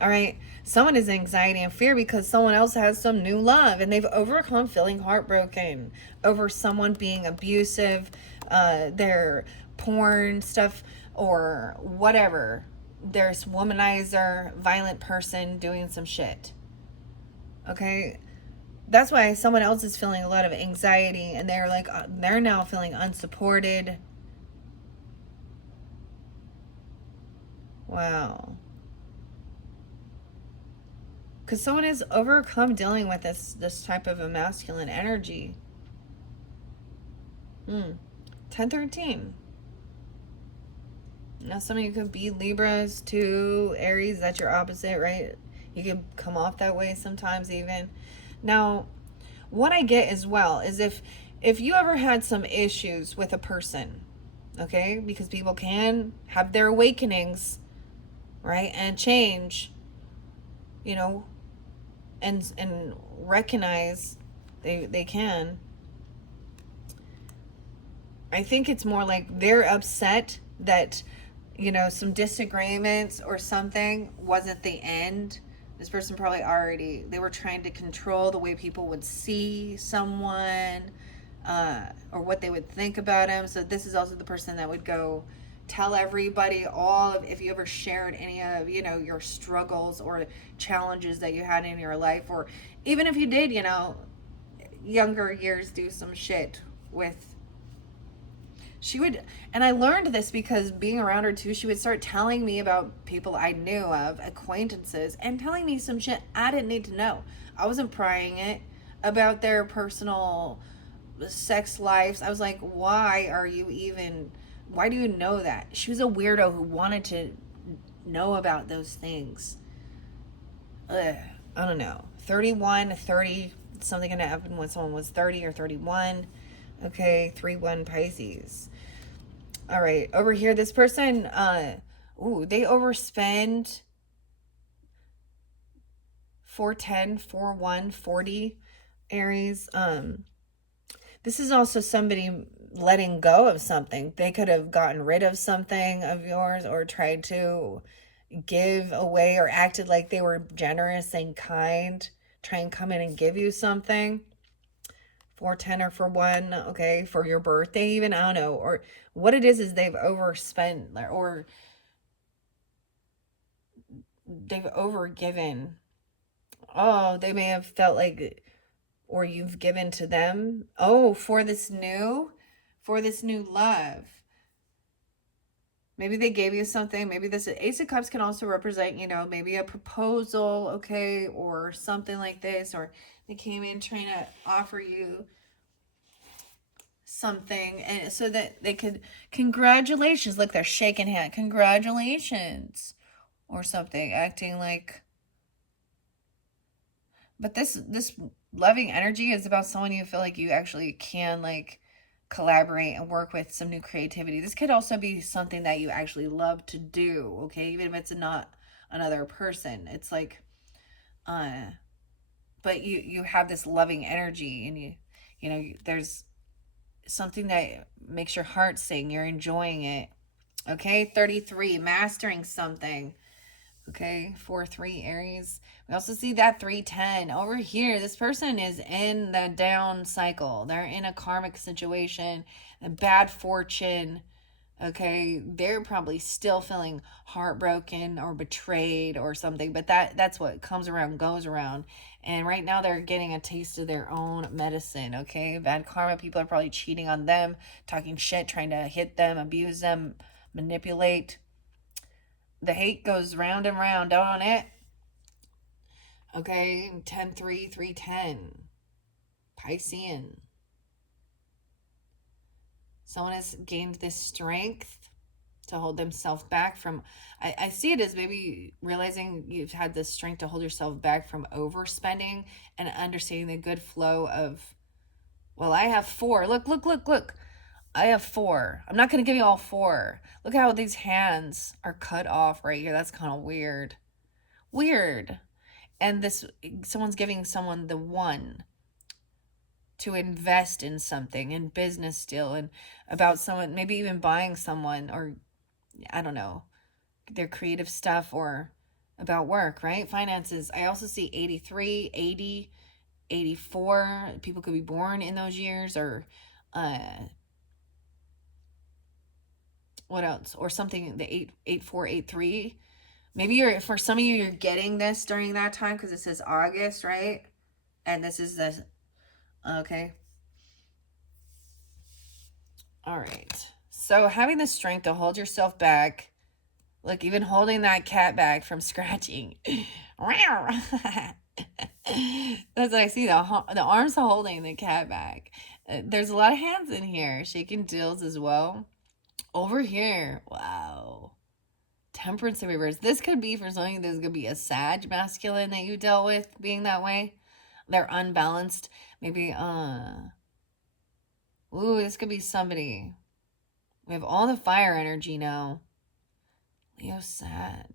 All right. Someone is anxiety and fear because someone else has some new love and they've overcome feeling heartbroken over someone being abusive, their porn stuff or whatever. There's womanizer, violent person doing some shit. Okay. That's why someone else is feeling a lot of anxiety and they're like, they're now feeling unsupported. Wow. Because someone has overcome dealing with this type of a masculine energy. 10-13. Now some of you could be Libras too, Aries, that's your opposite, right? You could come off that way sometimes even. Now, what I get as well is if you ever had some issues with a person, okay? Because people can have their awakenings, right? And change, you know, and recognize they can. I think it's more like they're upset that, you know, some disagreements or something wasn't the end. This person probably they were trying to control the way people would see someone, or what they would think about him. So this is also the person that would go tell everybody if you ever shared any of, you know, your struggles or challenges that you had in your life, or even if you did, you know, younger years do some shit with. She would, and I learned this because being around her too, she would start telling me about people I knew of, acquaintances, and telling me some shit I didn't need to know. I wasn't prying it about their personal sex lives. I was like, why do you know that? She was a weirdo who wanted to know about those things. I don't know. 31, 30, something gonna happen when someone was 30 or 31. Okay, 3-1 Pisces. All right, over here, this person, they overspend 410, 4-1, 40, Aries. This is also somebody letting go of something. They could have gotten rid of something of yours or tried to give away or acted like they were generous and kind, try and come in and give you something. 410 or for 1, okay, for your birthday even, I don't know, or what it is they've overspent or they've overgiven. Oh, they may have felt like, or you've given to them. Oh, for this new love. Maybe they gave you something. Maybe this Ace of Cups can also represent, you know, maybe a proposal, okay, or something like this, or they came in trying to offer you something, and so that they could, congratulations, look, they're shaking hand, congratulations, or something, acting like, but this loving energy is about someone you feel like you actually can like collaborate and work with, some new creativity. This could also be something that you actually love to do, okay, even if it's not another person. It's like, but you have this loving energy, and you know, there's something that makes your heart sing, you're enjoying it. Okay, 33, mastering something. Okay, 4-3 Aries. We also see that 3-10 over here. This person is in the down cycle. They're in a karmic situation, a bad fortune. Okay, they're probably still feeling heartbroken or betrayed or something, but that's what comes around goes around. And right now they're getting a taste of their own medicine. Okay, bad karma. People are probably cheating on them, talking shit, trying to hit them, abuse them, manipulate. The hate goes round and round, don't it? Okay, 10-3, 3-10. Piscean. Someone has gained this strength to hold themselves back from, I see it as maybe realizing you've had the strength to hold yourself back from overspending and understanding the good flow of, well, I have 4. Look. I have 4. I'm not going to give you all 4. Look how these hands are cut off right here. That's kind of weird. Weird. And this, someone's giving someone the 1 to invest in something, in business deal, and about someone, maybe even buying someone, or I don't know, their creative stuff, or about work, right? Finances. I also see 83, 80, 84. People could be born in those years, or what else? Or something, the 84, 83. Maybe you're, for some of you, you're getting this during that time because it says August, right? And this is the, okay. All right. So having the strength to hold yourself back, like even holding that cat back from scratching. That's what I see. The arms holding the cat back. There's a lot of hands in here. Shaking deals as well. Over here. Wow. Temperance in reverse. This could be for something. This could be a Sag masculine that you dealt with being that way. They're unbalanced. Maybe, ooh, this could be somebody. We have all the fire energy now. Leo, Sag.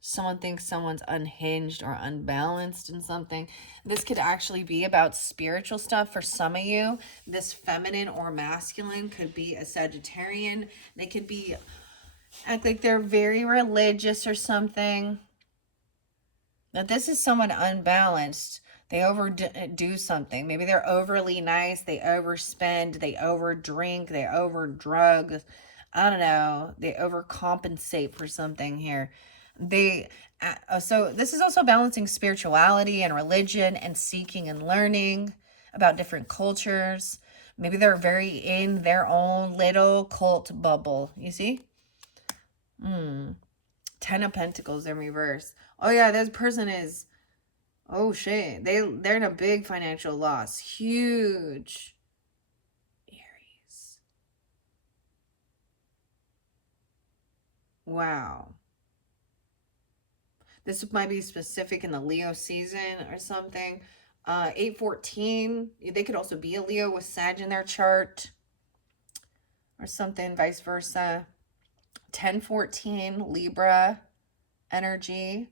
Someone thinks someone's unhinged or unbalanced in something. This could actually be about spiritual stuff for some of you. This feminine or masculine could be a Sagittarian. They could be, act like they're very religious or something. Now, this is someone unbalanced. They overdo something. Maybe they're overly nice. They overspend. They overdrink. They overdrug. I don't know. They overcompensate for something here. So this is also balancing spirituality and religion and seeking and learning about different cultures. Maybe they're very in their own little cult bubble. You see? 10 of Pentacles in reverse. Oh yeah, this person is, oh shit. They're in a big financial loss. Huge. Aries. Wow. This might be specific in the Leo season or something. 8-14. They could also be a Leo with Sag in their chart. Or something, vice versa. 10-14, Libra energy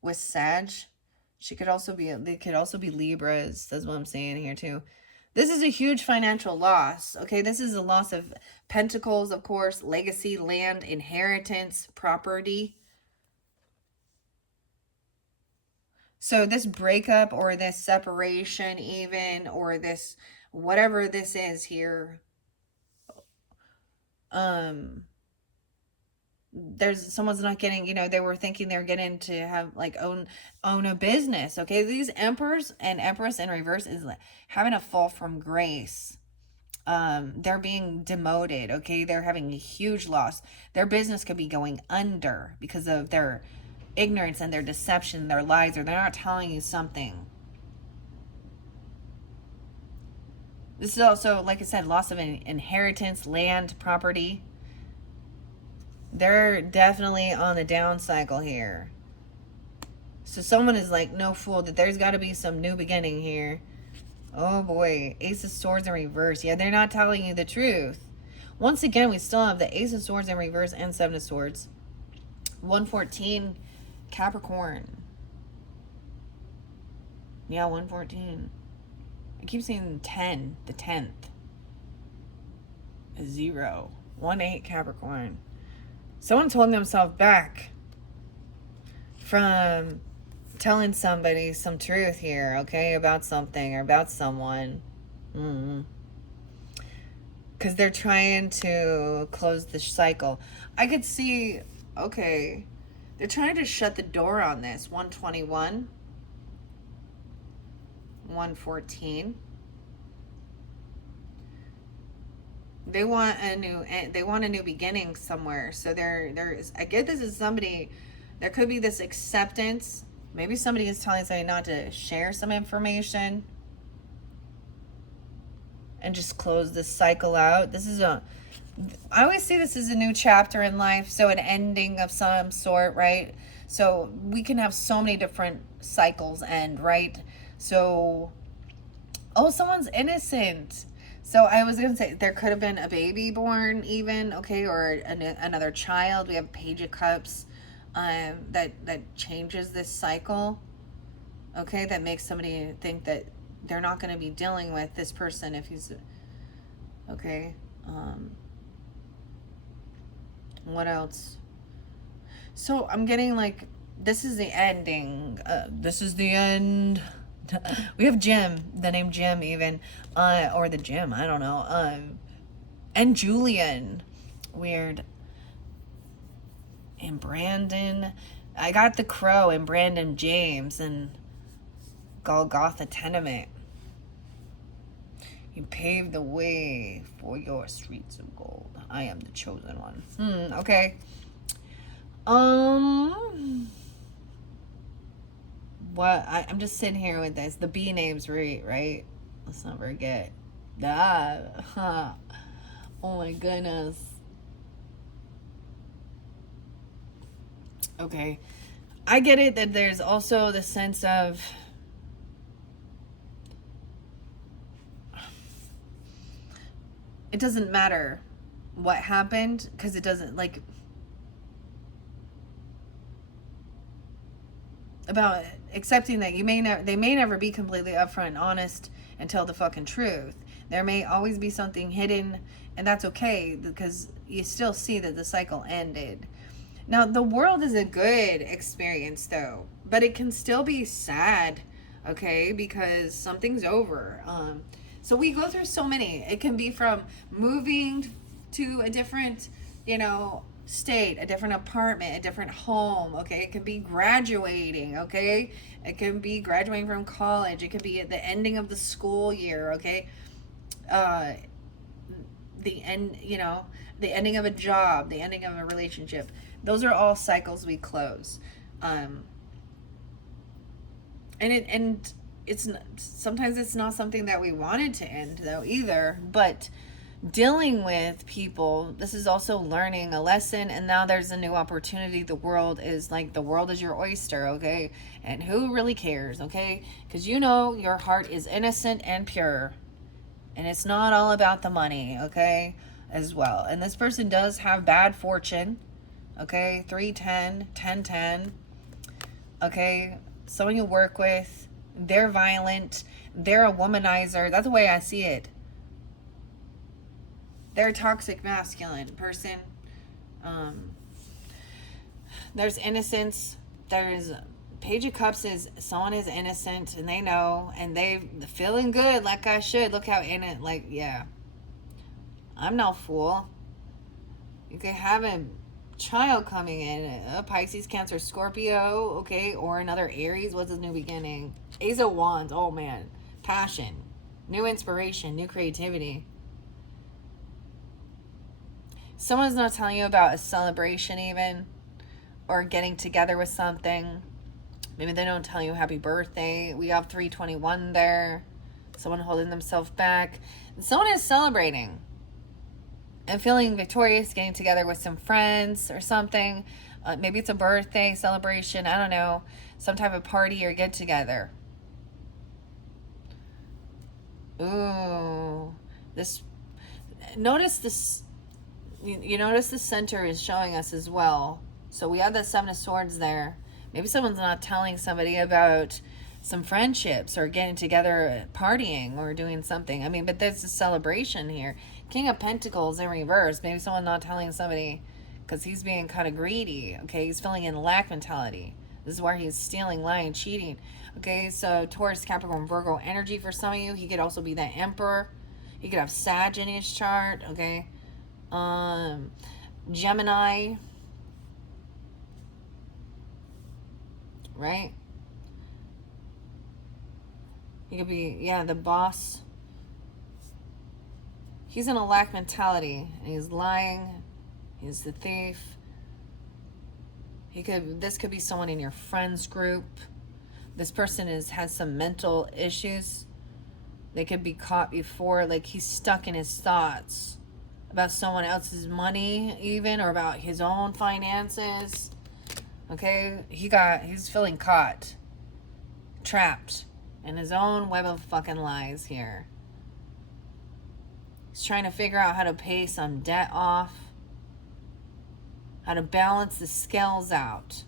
with Sag. They could also be Libras. That's what I'm saying here too. This is a huge financial loss. Okay, this is a loss of Pentacles, of course, legacy, land, inheritance, property. So this breakup or this separation even, or this, whatever this is here, there's someone's not getting, they were thinking they were getting to have like own a business. Okay, these emperors and empress in reverse is like having a fall from grace. They're being demoted. Okay, they're having a huge loss. Their business could be going under because of their ignorance and their deception, their lies, or they're not telling you something. This is also, like I said, loss of an inheritance, land, property. They're definitely on the down cycle here. So someone is like, no fool, that there's got to be some new beginning here. Oh boy, Ace of Swords in reverse. Yeah, they're not telling you the truth. Once again, we still have the Ace of Swords in reverse and Seven of Swords. 114, Capricorn. Yeah, 114. I keep saying 10, the 10th. 0. 1-8, Capricorn. Someone's holding themselves back from telling somebody some truth here, okay, about something or about someone. Because they're trying to close the cycle. I could see, okay, they're trying to shut the door on this. 121, 114. They want a new beginning somewhere. So there's, I get this is somebody, there could be this acceptance. Maybe somebody is telling somebody not to share some information and just close this cycle out. This is I always see this as a new chapter in life. So an ending of some sort, right? So we can have so many different cycles end, right? So, oh, someone's innocent. So I was going to say, there could have been a baby born even, okay, or another child. We have Page of Cups that changes this cycle, okay, that makes somebody think that they're not going to be dealing with this person if he's, okay. What else? So I'm getting like, this is the ending. This is the end. We have Jim, the name Jim even, or the Jim, I don't know, and Julian, weird, and Brandon. I got the Crow and Brandon James and Golgotha Tenement. You paved the way for your streets of gold. I am the chosen one. Okay. What I'm just sitting here with this. The B name's right? Let's not forget. Oh my goodness. Okay. I get it that there's also the sense of it doesn't matter what happened because it doesn't, like, about accepting that they may never be completely upfront and honest and tell the fucking truth. There may always be something hidden, and that's okay because you still see that the cycle ended. Now, the world is a good experience though, but it can still be sad, okay, because something's over. So we go through so many. It can be from moving to a different, state, a different apartment, a different home, okay? It can be graduating, okay? It can be graduating from college. It could be at the ending of the school year, okay? The end, the ending of a job, the ending of a relationship. Those are all cycles we close. And it's sometimes it's not something that we wanted to end though either, but dealing with people, this is also learning a lesson, and now there's a new opportunity. The world is your oyster, okay? And who really cares, okay? Because your heart is innocent and pure, and it's not all about the money, okay, as well. And this person does have bad fortune, okay? 310, 1010, okay? Someone you work with, they're violent, they're a womanizer. That's the way I see it. They're a toxic masculine person. There's innocence. There's Page of Cups is someone is innocent and they know and they feeling good like I should. Look how in it, like, yeah. I'm no fool. You could have a child coming in, a Pisces, Cancer, Scorpio, okay, or another Aries. What's his new beginning? Ace of Wands. Oh man, passion, new inspiration, new creativity. Someone's not telling you about a celebration even. or getting together with something. Maybe they don't tell you happy birthday. We have 321 there. Someone holding themselves back. And someone is celebrating and feeling victorious, getting together with some friends or something. Maybe it's a birthday celebration. I don't know. Some type of party or get together. Ooh. Notice this. You notice the center is showing us as well. So we have the Seven of Swords there. Maybe someone's not telling somebody about some friendships or getting together, partying or doing something. I mean, but there's a celebration here. King of Pentacles in reverse. Maybe someone not telling somebody because he's being kind of greedy. Okay, he's feeling in lack mentality. This is where he's stealing, lying, cheating. Okay, so Taurus, Capricorn, Virgo energy for some of you. He could also be that Emperor. He could have Sag in his chart. Okay, Gemini. Right? He could be, yeah, the boss. He's in a lack mentality. And he's lying. He's the thief. This could be someone in your friends group. This person has some mental issues. They could be caught before, like he's stuck in his thoughts about someone else's money even, or about his own finances. Okay, he's feeling caught, trapped in his own web of fucking lies here. He's trying to figure out how to pay some debt off, how to balance the scales out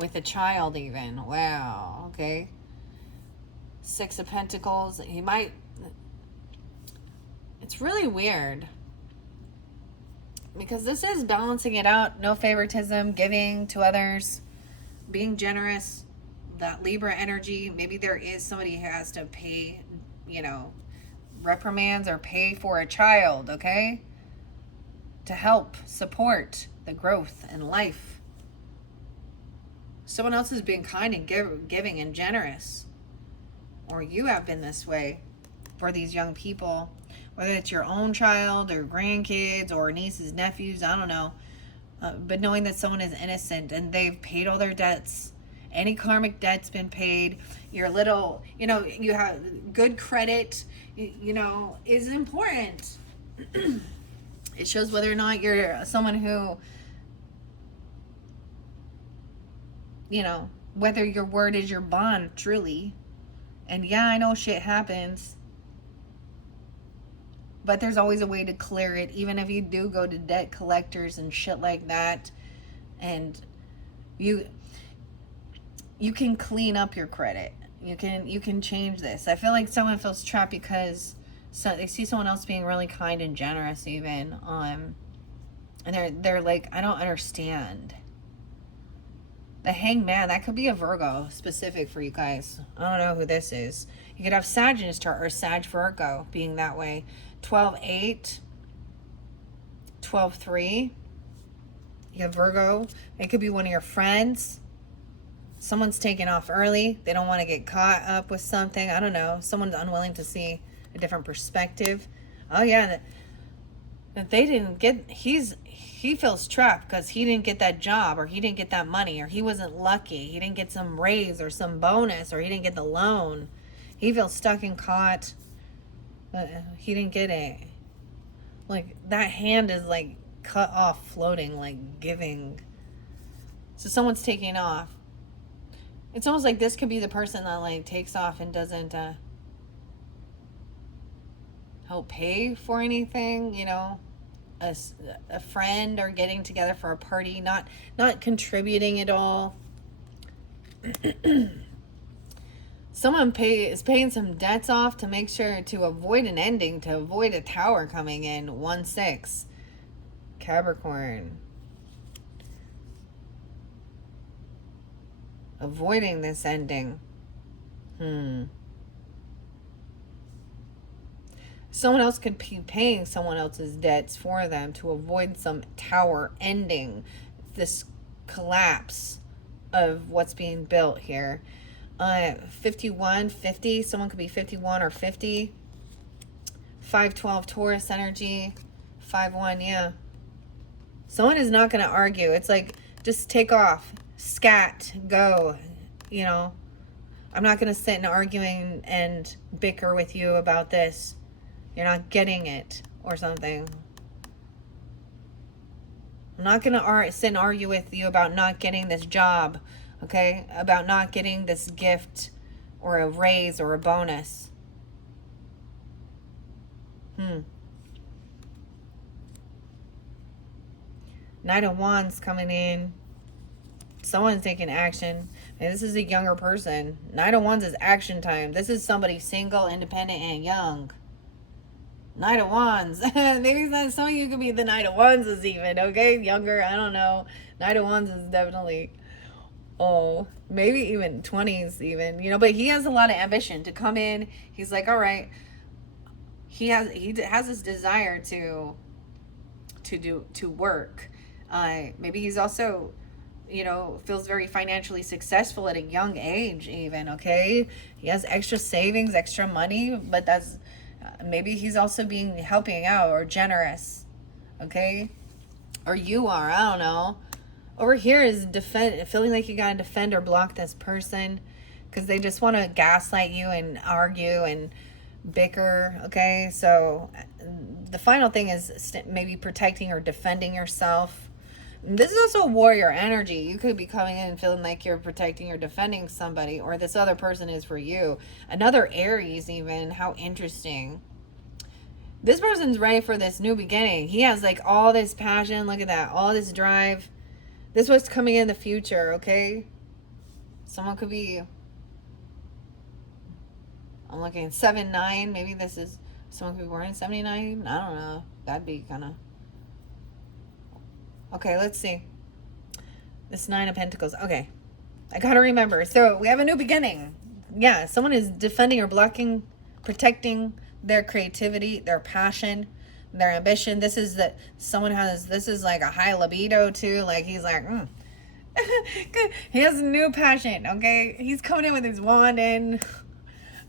with a child even. Wow, okay. Six of Pentacles. It's really weird. Because this is balancing it out. No favoritism, giving to others, being generous. That Libra energy. Maybe there is somebody who has to pay, reprimands or pay for a child, okay? To help support the growth in life. Someone else is being kind and giving and generous. Or you have been this way for these young people. Whether it's your own child or grandkids or nieces, nephews, I don't know. But knowing that someone is innocent and they've paid all their debts. Any karmic debt's been paid. Your little, you have good credit, is important. It shows whether or not you're someone who, whether your word is your bond, truly. And yeah, I know shit happens. But there's always a way to clear it, even if you do go to debt collectors and shit like that. And you can clean up your credit. You can change this. I feel like someone feels trapped because they see someone else being really kind and generous even. And they're like, I don't understand. The Hangman, that could be a Virgo specific for you guys. I don't know who this is. You could have Sag in his chart or Sag Virgo being that way. 12-8, 12-3. You have Virgo. It could be one of your friends. Someone's taking off early. They don't want to get caught up with something. I don't know. Someone's unwilling to see a different perspective. Oh yeah, that they didn't get. He feels trapped because he didn't get that job, or he didn't get that money, or he wasn't lucky. He didn't get some raise or some bonus, or he didn't get the loan. He feels stuck and caught. But he didn't get it. Like, that hand is like cut off, floating, like giving. So someone's taking off. It's almost like this could be the person that like takes off and doesn't help pay for anything, a friend or getting together for a party, not contributing at all. Someone is paying some debts off to make sure to avoid an ending, to avoid a tower coming in. 1-6. Capricorn. Avoiding this ending. Someone else could be paying someone else's debts for them to avoid some tower ending. This collapse of what's being built here. 51, 50. Someone could be 51 or 50. 5-12 Taurus energy. 5-1, yeah. Someone is not going to argue. It's like Just take off, scat, go. You know, I'm not going to sit and arguing and bicker with you about this. You're not getting it or something. I'm not going to sit and argue with you about not getting this job, okay? About not getting this gift or a raise or a bonus. Knight of Wands coming in. Someone's taking action. And this is a younger person. Knight of Wands is action time. This is somebody single, independent, and young. Knight of Wands. Maybe some of you could be the Knight of Wands is even, okay? Younger, I don't know. Knight of Wands is definitely, maybe even 20s even. You know, but he has a lot of ambition to come in. He's like, all right. He has this desire to work. Maybe he's also, you know, feels very financially successful at a young age even, okay? He has extra savings, extra money, but that's, maybe he's also helping out or generous, okay? Or you are, I don't know. Over here is feeling like you gotta defend or block this person because they just want to gaslight you and argue and bicker, okay? So the final thing is maybe protecting or defending yourself. This is also warrior energy. You could be coming in and feeling like you're protecting or defending somebody, or this other person is for you. Another Aries even. How interesting. This person's ready for this new beginning. He has like all this passion. Look at that. All this drive. This was coming in the future, okay? Someone could be, I'm looking at 7-9. Maybe this is, someone could be born in 79. I don't know. That'd be kind of, okay, let's see. This 9 of Pentacles. Okay. I gotta remember. So we have a new beginning. Yeah, someone is defending or blocking, protecting their creativity, their passion, their ambition. This is that someone has, this is like a high libido too. Like he's like, he has a new passion, okay? He's coming in with his wand and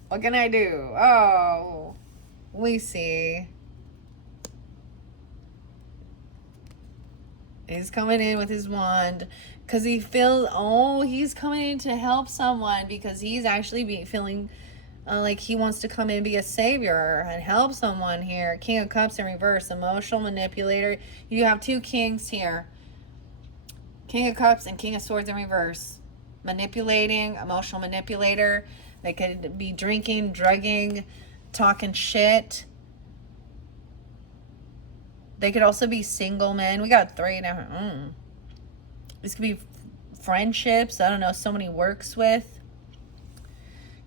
what can I do? Oh, we see. He's coming in with his wand because he feels, he's coming in to help someone because he's actually feeling like he wants to come in and be a savior and help someone here. King of Cups in reverse, emotional manipulator. You have 2 kings here. King of Cups and King of Swords in reverse. Manipulating, emotional manipulator. They could be drinking, drugging, talking shit. They could also be single men. We got 3 now. This could be friendships. I don't know. Somebody works with.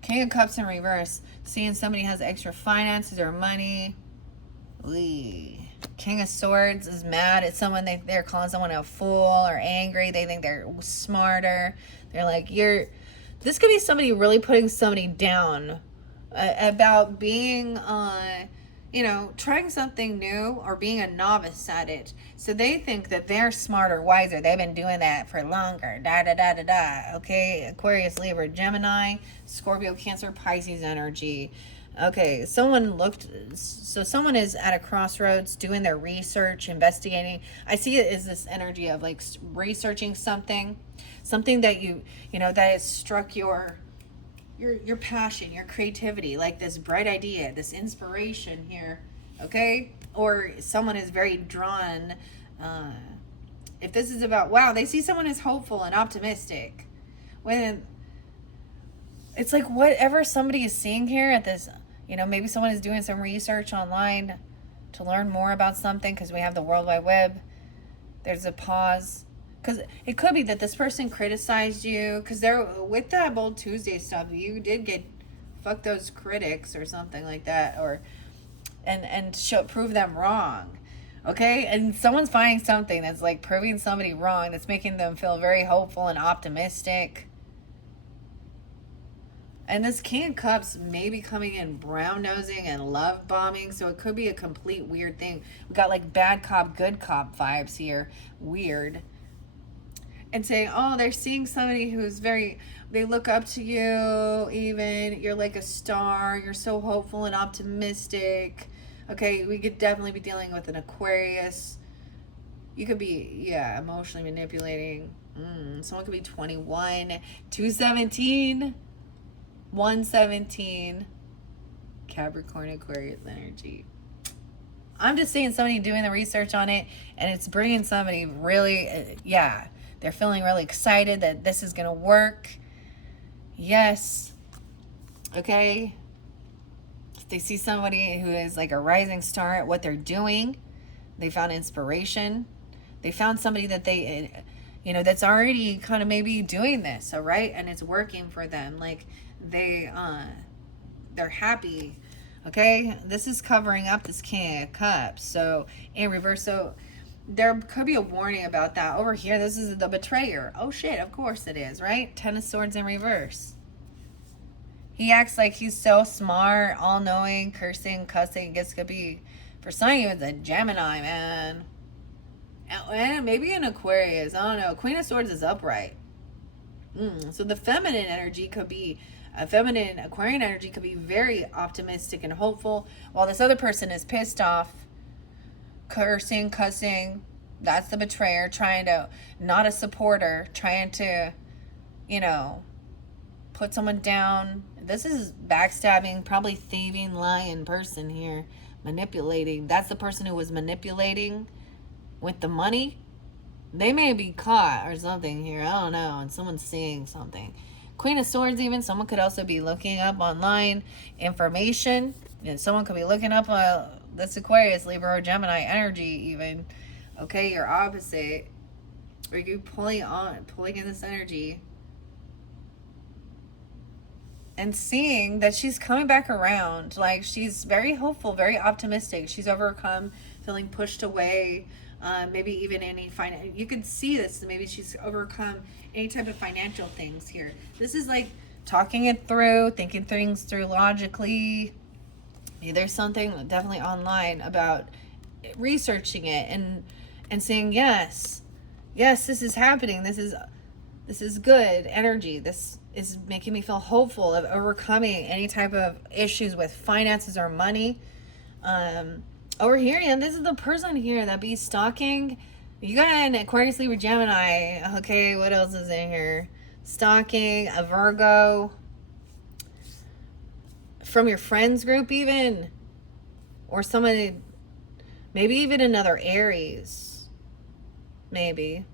King of Cups in reverse. Seeing somebody has extra finances or money. King of Swords is mad at someone. They're calling someone a fool or angry. They think they're smarter. They're like, this could be somebody really putting somebody down about being trying something new or being a novice at it. So they think that they're smarter, wiser. They've been doing that for longer. Okay, Aquarius, Libra, Gemini, Scorpio, Cancer, Pisces energy. Okay, someone is at a crossroads doing their research, investigating. I see it as this energy of like researching something that that has struck your passion, your creativity, like this bright idea, this inspiration here, okay? Or someone is very drawn, if this is about, wow, they see someone as hopeful and optimistic. When it's like whatever somebody is seeing here at this, maybe someone is doing some research online to learn more about something because we have the World Wide Web. There's a pause. Because it could be that this person criticized you. Because they're with that Bold Tuesday stuff, you did get fuck those critics or something like that, or and prove them wrong. Okay, and someone's finding something that's like proving somebody wrong. That's making them feel very hopeful and optimistic. And this King of Cups may be coming in brown nosing and love bombing. So it could be a complete weird thing. We got like bad cop, good cop vibes here. Weird. And saying, they're seeing somebody who's they look up to you even. You're like a star. You're so hopeful and optimistic. Okay, we could definitely be dealing with an Aquarius. You could be, emotionally manipulating. Someone could be 21, 217, 117, Capricorn, Aquarius energy. I'm just seeing somebody doing the research on it, and it's bringing somebody really, they're feeling really excited that this is going to work. Yes. Okay. They see somebody who is like a rising star at what they're doing. They found inspiration. They found somebody that they, that's already kind of maybe doing this, all right? And it's working for them. Like they're happy. Okay, this is covering up this King of Cups. So in reverse, so there could be a warning about that. Over here, this is the betrayer. Oh shit, of course it is, right? Ten of Swords in reverse. He acts like he's so smart, all-knowing, cursing, cussing. I guess it could be, for some of you, it's a Gemini, man. And maybe an Aquarius. I don't know. Queen of Swords is upright. So the feminine energy could be, a feminine Aquarian energy could be very optimistic and hopeful, while this other person is pissed off, cursing, cussing. That's the betrayer, trying to, not a supporter, trying to, put someone down. This is backstabbing, probably thieving, lying person here, manipulating. That's the person who was manipulating with the money. They may be caught or something here. I don't know. And someone's seeing something. Queen of Swords even. Someone could also be looking up online information. And someone could be looking up this Aquarius, Libra, or Gemini energy even. Okay, your opposite. Or you pulling in this energy. And seeing that she's coming back around. Like, she's very hopeful, very optimistic. She's overcome feeling pushed away. Maybe even any you could see this. Maybe she's overcome any type of financial things here. This is like talking it through, thinking things through logically. Maybe there's something definitely online about researching it and saying, yes, this is happening. This is good energy. This is making me feel hopeful of overcoming any type of issues with finances or money. Over here, and this is the person here that be stalking. You got an Aquarius, Libra, Gemini. Okay, what else is in here? Stalking, a Virgo. From your friends group even. Or somebody, maybe even another Aries. Maybe.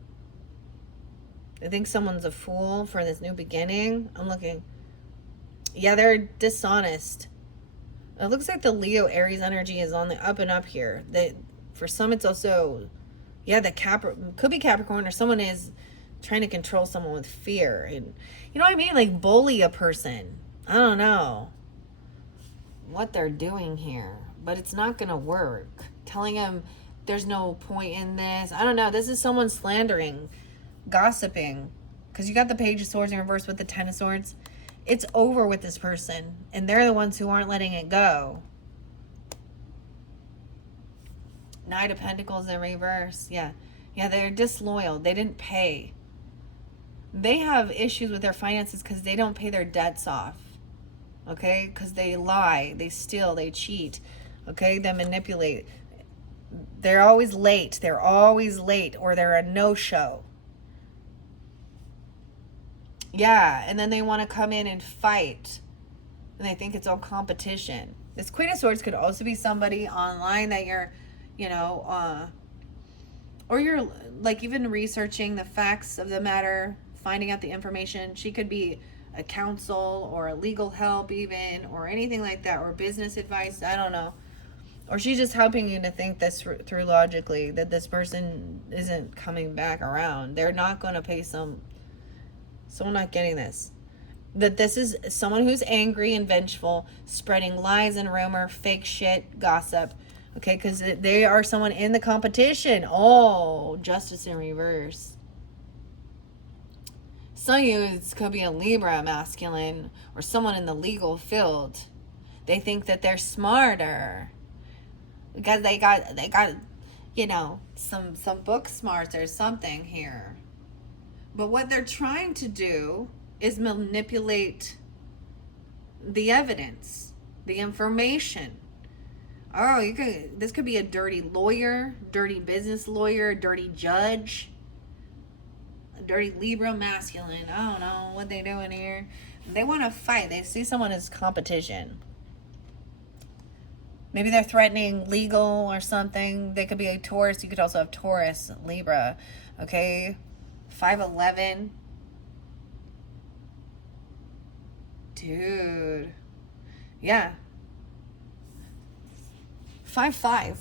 I think someone's a fool for this new beginning. I'm looking. Yeah, they're dishonest. It looks like the Leo Aries energy is on the up and up here. For some, it's also, could be Capricorn, or someone is trying to control someone with fear. And you know what I mean? Like bully a person. I don't know what they're doing here, but it's not going to work. Telling them there's no point in this. I don't know. This is someone slandering, gossiping. Because you got the Page of Swords in reverse with the Ten of Swords. It's over with this person, and they're the ones who aren't letting it go. Knight of Pentacles in reverse. Yeah, they're disloyal. They didn't pay. They have issues with their finances because they don't pay their debts off. Okay? Because they lie, they steal, they cheat. Okay? They manipulate. They're always late. Or they're a no-show. Yeah, and then they want to come in and fight. And they think it's all competition. This Queen of Swords could also be somebody online that you're, or you're like even researching the facts of the matter, finding out the information. She could be a counsel or a legal help even, or anything like that, or business advice. I don't know. Or she's just helping you to think this through logically, that this person isn't coming back around. They're not going to pay someone not getting this. That this is someone who's angry and vengeful, spreading lies and rumor, fake shit, gossip. Okay, because they are someone in the competition. Oh, Justice in reverse. Some of you could be a Libra masculine or someone in the legal field. They think that they're smarter because they got some book smarts or something here. But what they're trying to do is manipulate the evidence, the information. Oh, this could be a dirty lawyer, dirty business lawyer, dirty judge. dirty Libra masculine. I don't know what they doing here. They want to fight. They see someone as competition. Maybe they're threatening legal or something. They could be a Taurus. You could also have Taurus, Libra. Okay. 5'11". Dude. Yeah. 5'5".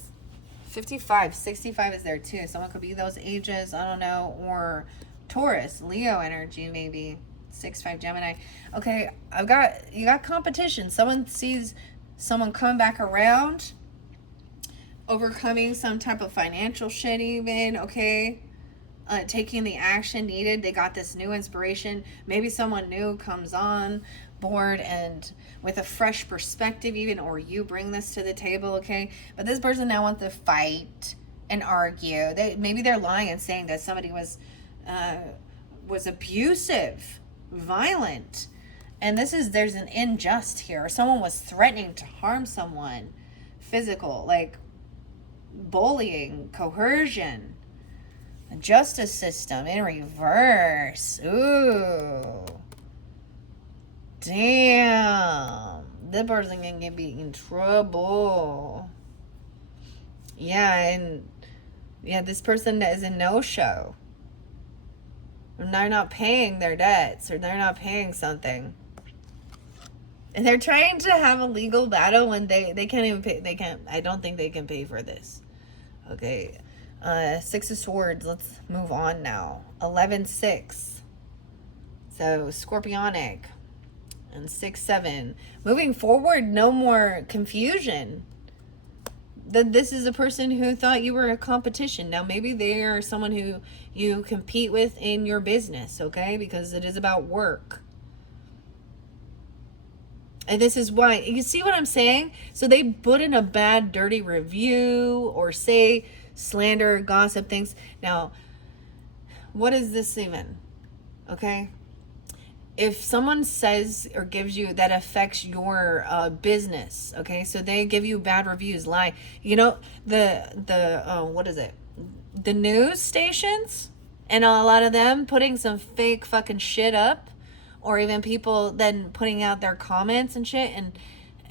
55, 65 is there too. Someone could be those ages, I don't know, or Taurus, Leo energy maybe. 6'5" Gemini. Okay, you got competition. Someone sees someone come back around, overcoming some type of financial shit even, okay? Taking the action needed. They got this new inspiration. Maybe someone new comes on board and with a fresh perspective even, or you bring this to the table, okay? But this person now wants to fight and argue. Maybe they're lying and saying that somebody was abusive, violent, and there's an unjust here. Someone was threatening to harm someone, physical, like bullying, coercion. The justice system in reverse. Ooh. Damn. This person can be in trouble. Yeah, and this person is a no-show. They're not paying their debts, or they're not paying something. And they're trying to have a legal battle when they can't even pay. I don't think they can pay for this. Okay. 6 of Swords. Let's move on now. 11-6. So Scorpionic. And 6-7. Moving forward, no more confusion. This is a person who thought you were a competition. Now maybe they are someone who you compete with in your business, okay? Because it is about work. And this is why, you see what I'm saying? So they put in a bad, dirty review or say slander, gossip, things. Now, what is this even? Okay? If someone says or gives you, that affects your business, okay? So they give you bad reviews, lie. You know, what is it? The news stations, and a lot of them putting some fake fucking shit up, or even people then putting out their comments and shit. And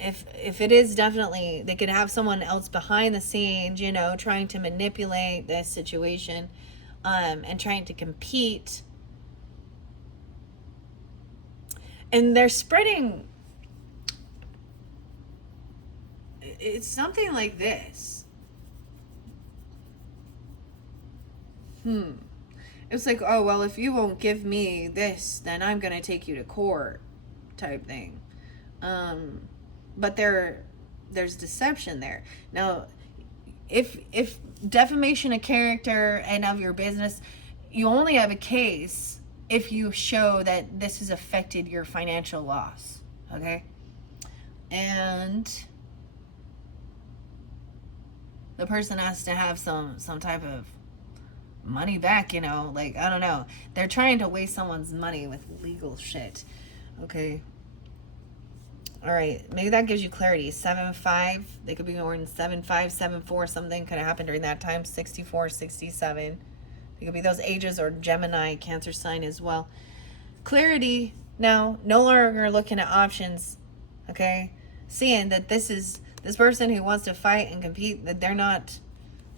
if it is, definitely they could have someone else behind the scenes, you know, trying to manipulate this situation, and trying to compete. And they're spreading, it's something like this. It's like, oh, well, if you won't give me this, then I'm going to take you to court type thing. But there's deception there. Now, if defamation of character and of your business, you only have a case if you show that this has affected your financial loss, okay? And the person has to have some type of money back, you know, like, I don't know. They're trying to waste someone's money with legal shit, okay? All right, maybe that gives you clarity. 7-5, they could be going 7-5, 7-4, something could have happened during that time. 64, 67. It could be those ages, or Gemini, Cancer sign as well. Clarity now, no longer looking at options, okay? Seeing that this person who wants to fight and compete, that they're not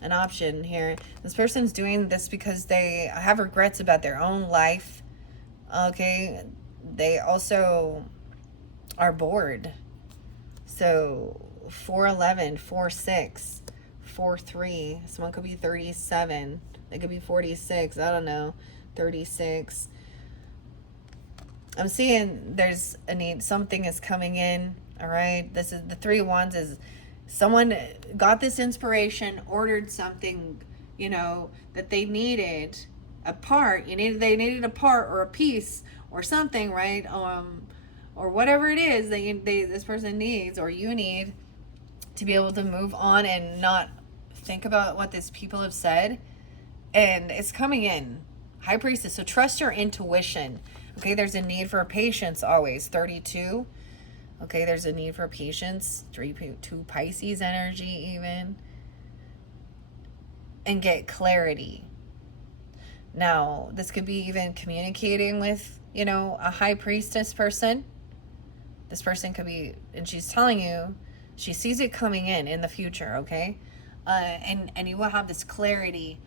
an option here. This person's doing this because they have regrets about their own life, okay? They also are bored. So 4-11, 4-6, 4-3. Someone could be 37. It could be 46. I don't know. 36. I'm seeing there's a need. Something is coming in. All right. This is the 3 of Wands. Is someone got this inspiration, ordered something, you know, that they needed a part. They needed a part or a piece or something, right? Or whatever it is that this person needs, or you need, to be able to move on and not think about what these people have said. And it's coming in. High Priestess. So trust your intuition. Okay, there's a need for patience always. 32. Okay, there's a need for patience. 2 Pisces energy even. And get clarity. Now, this could be even communicating with, you know, a high priestess person. This person could be, and she's telling you, she sees it coming in the future, okay? And you will have this clarity.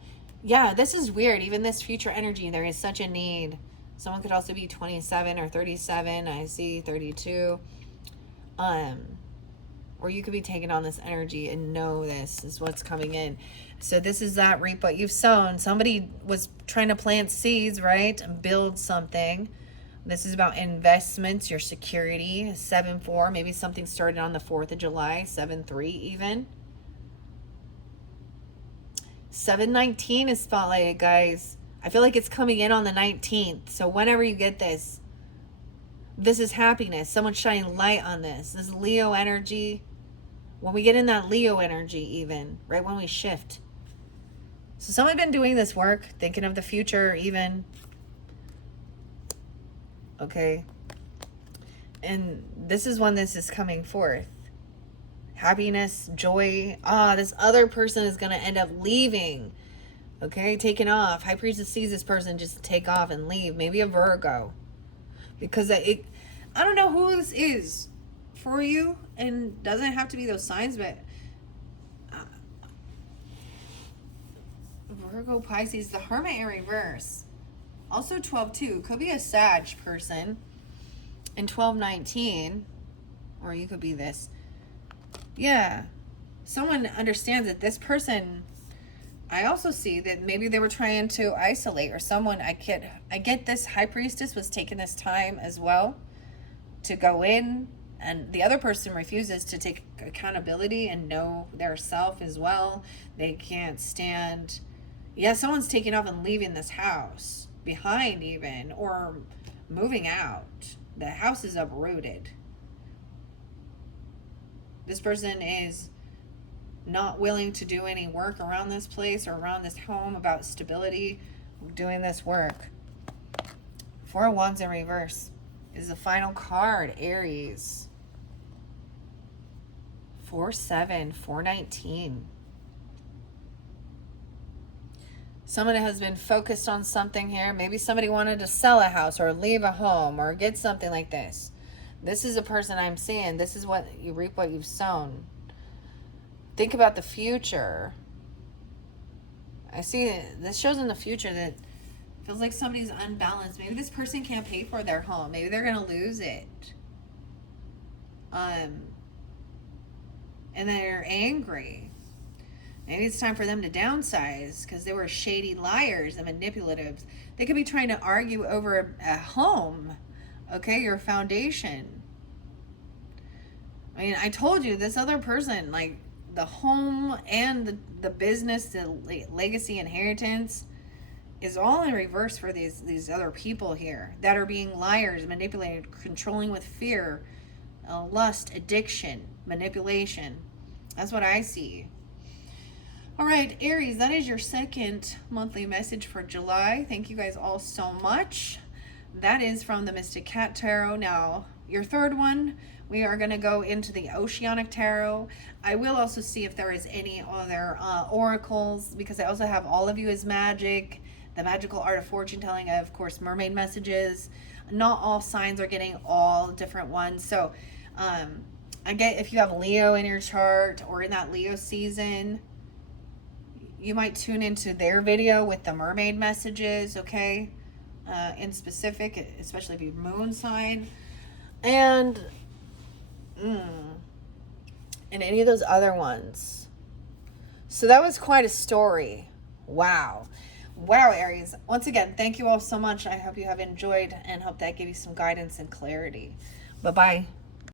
Yeah, this is weird. Even this future energy, there is such a need. Someone could also be 27 or 37. I see 32. Or you could be taking on this energy and know this is what's coming in. So this is that reap what you've sown. Somebody was trying to plant seeds, right? And build something. This is about investments, your security. 7-4, maybe something started on the 4th of July. 7-3 even. 7-19 is spotlighted, guys. I feel like it's coming in on the 19th. So whenever you get this, this is happiness. Someone's shining light on this. This is Leo energy. When we get in that Leo energy even, right when we shift. So someone's been doing this work, thinking of the future even. Okay. And this is when this is coming forth. Happiness, joy. This other person is going to end up leaving. Okay, taking off. High Priestess sees this person just take off and leave. Maybe a Virgo. Because I don't know who this is for you, and doesn't have to be those signs, but Virgo, Pisces, the Hermit in reverse. Also 12-2. Could be a Sag person. And 12-19. Or you could be this. Yeah. Someone understands that this person, I also see that maybe they were trying to isolate, or someone, I get this High Priestess was taking this time as well to go in, and the other person refuses to take accountability and know their self as well. They can't stand. Yeah, someone's taking off and leaving this house behind even, or moving out. The house is uprooted. This person is not willing to do any work around this place or around this home about stability, doing this work. 4 of Wands in reverse is the final card, Aries. 4-7, 4-19. Someone has been focused on something here. Maybe somebody wanted to sell a house or leave a home or get something like this. This is a person I'm seeing. This is what you reap what you've sown. Think about the future. I see this shows in the future that feels like somebody's unbalanced. Maybe this person can't pay for their home. Maybe they're going to lose it. And they're angry. Maybe it's time for them to downsize because they were shady liars and manipulatives. They could be trying to argue over a home, okay, your foundation. I mean, I told you, this other person, like the home and the business, the legacy, inheritance is all in reverse for these other people here that are being liars, manipulated, controlling with fear, lust, addiction, manipulation. That's what I see. All right, Aries, that is your second monthly message for July. Thank you guys all so much. That is from the Mystic Cat Tarot. Now, your third one, we are going to go into the Oceanic Tarot. I will also see if there is any other oracles, because I also have All of You as Magic, the Magical Art of Fortune Telling, of course, mermaid messages. Not all signs are getting all different ones. So, I get if you have Leo in your chart or in that Leo season, you might tune into their video with the mermaid messages, okay? In specific, especially if you're moon sign. And any of those other ones. So that was quite a story. Wow, Aries. Once again, thank you all so much. I hope you have enjoyed and hope that gave you some guidance and clarity. Bye-bye.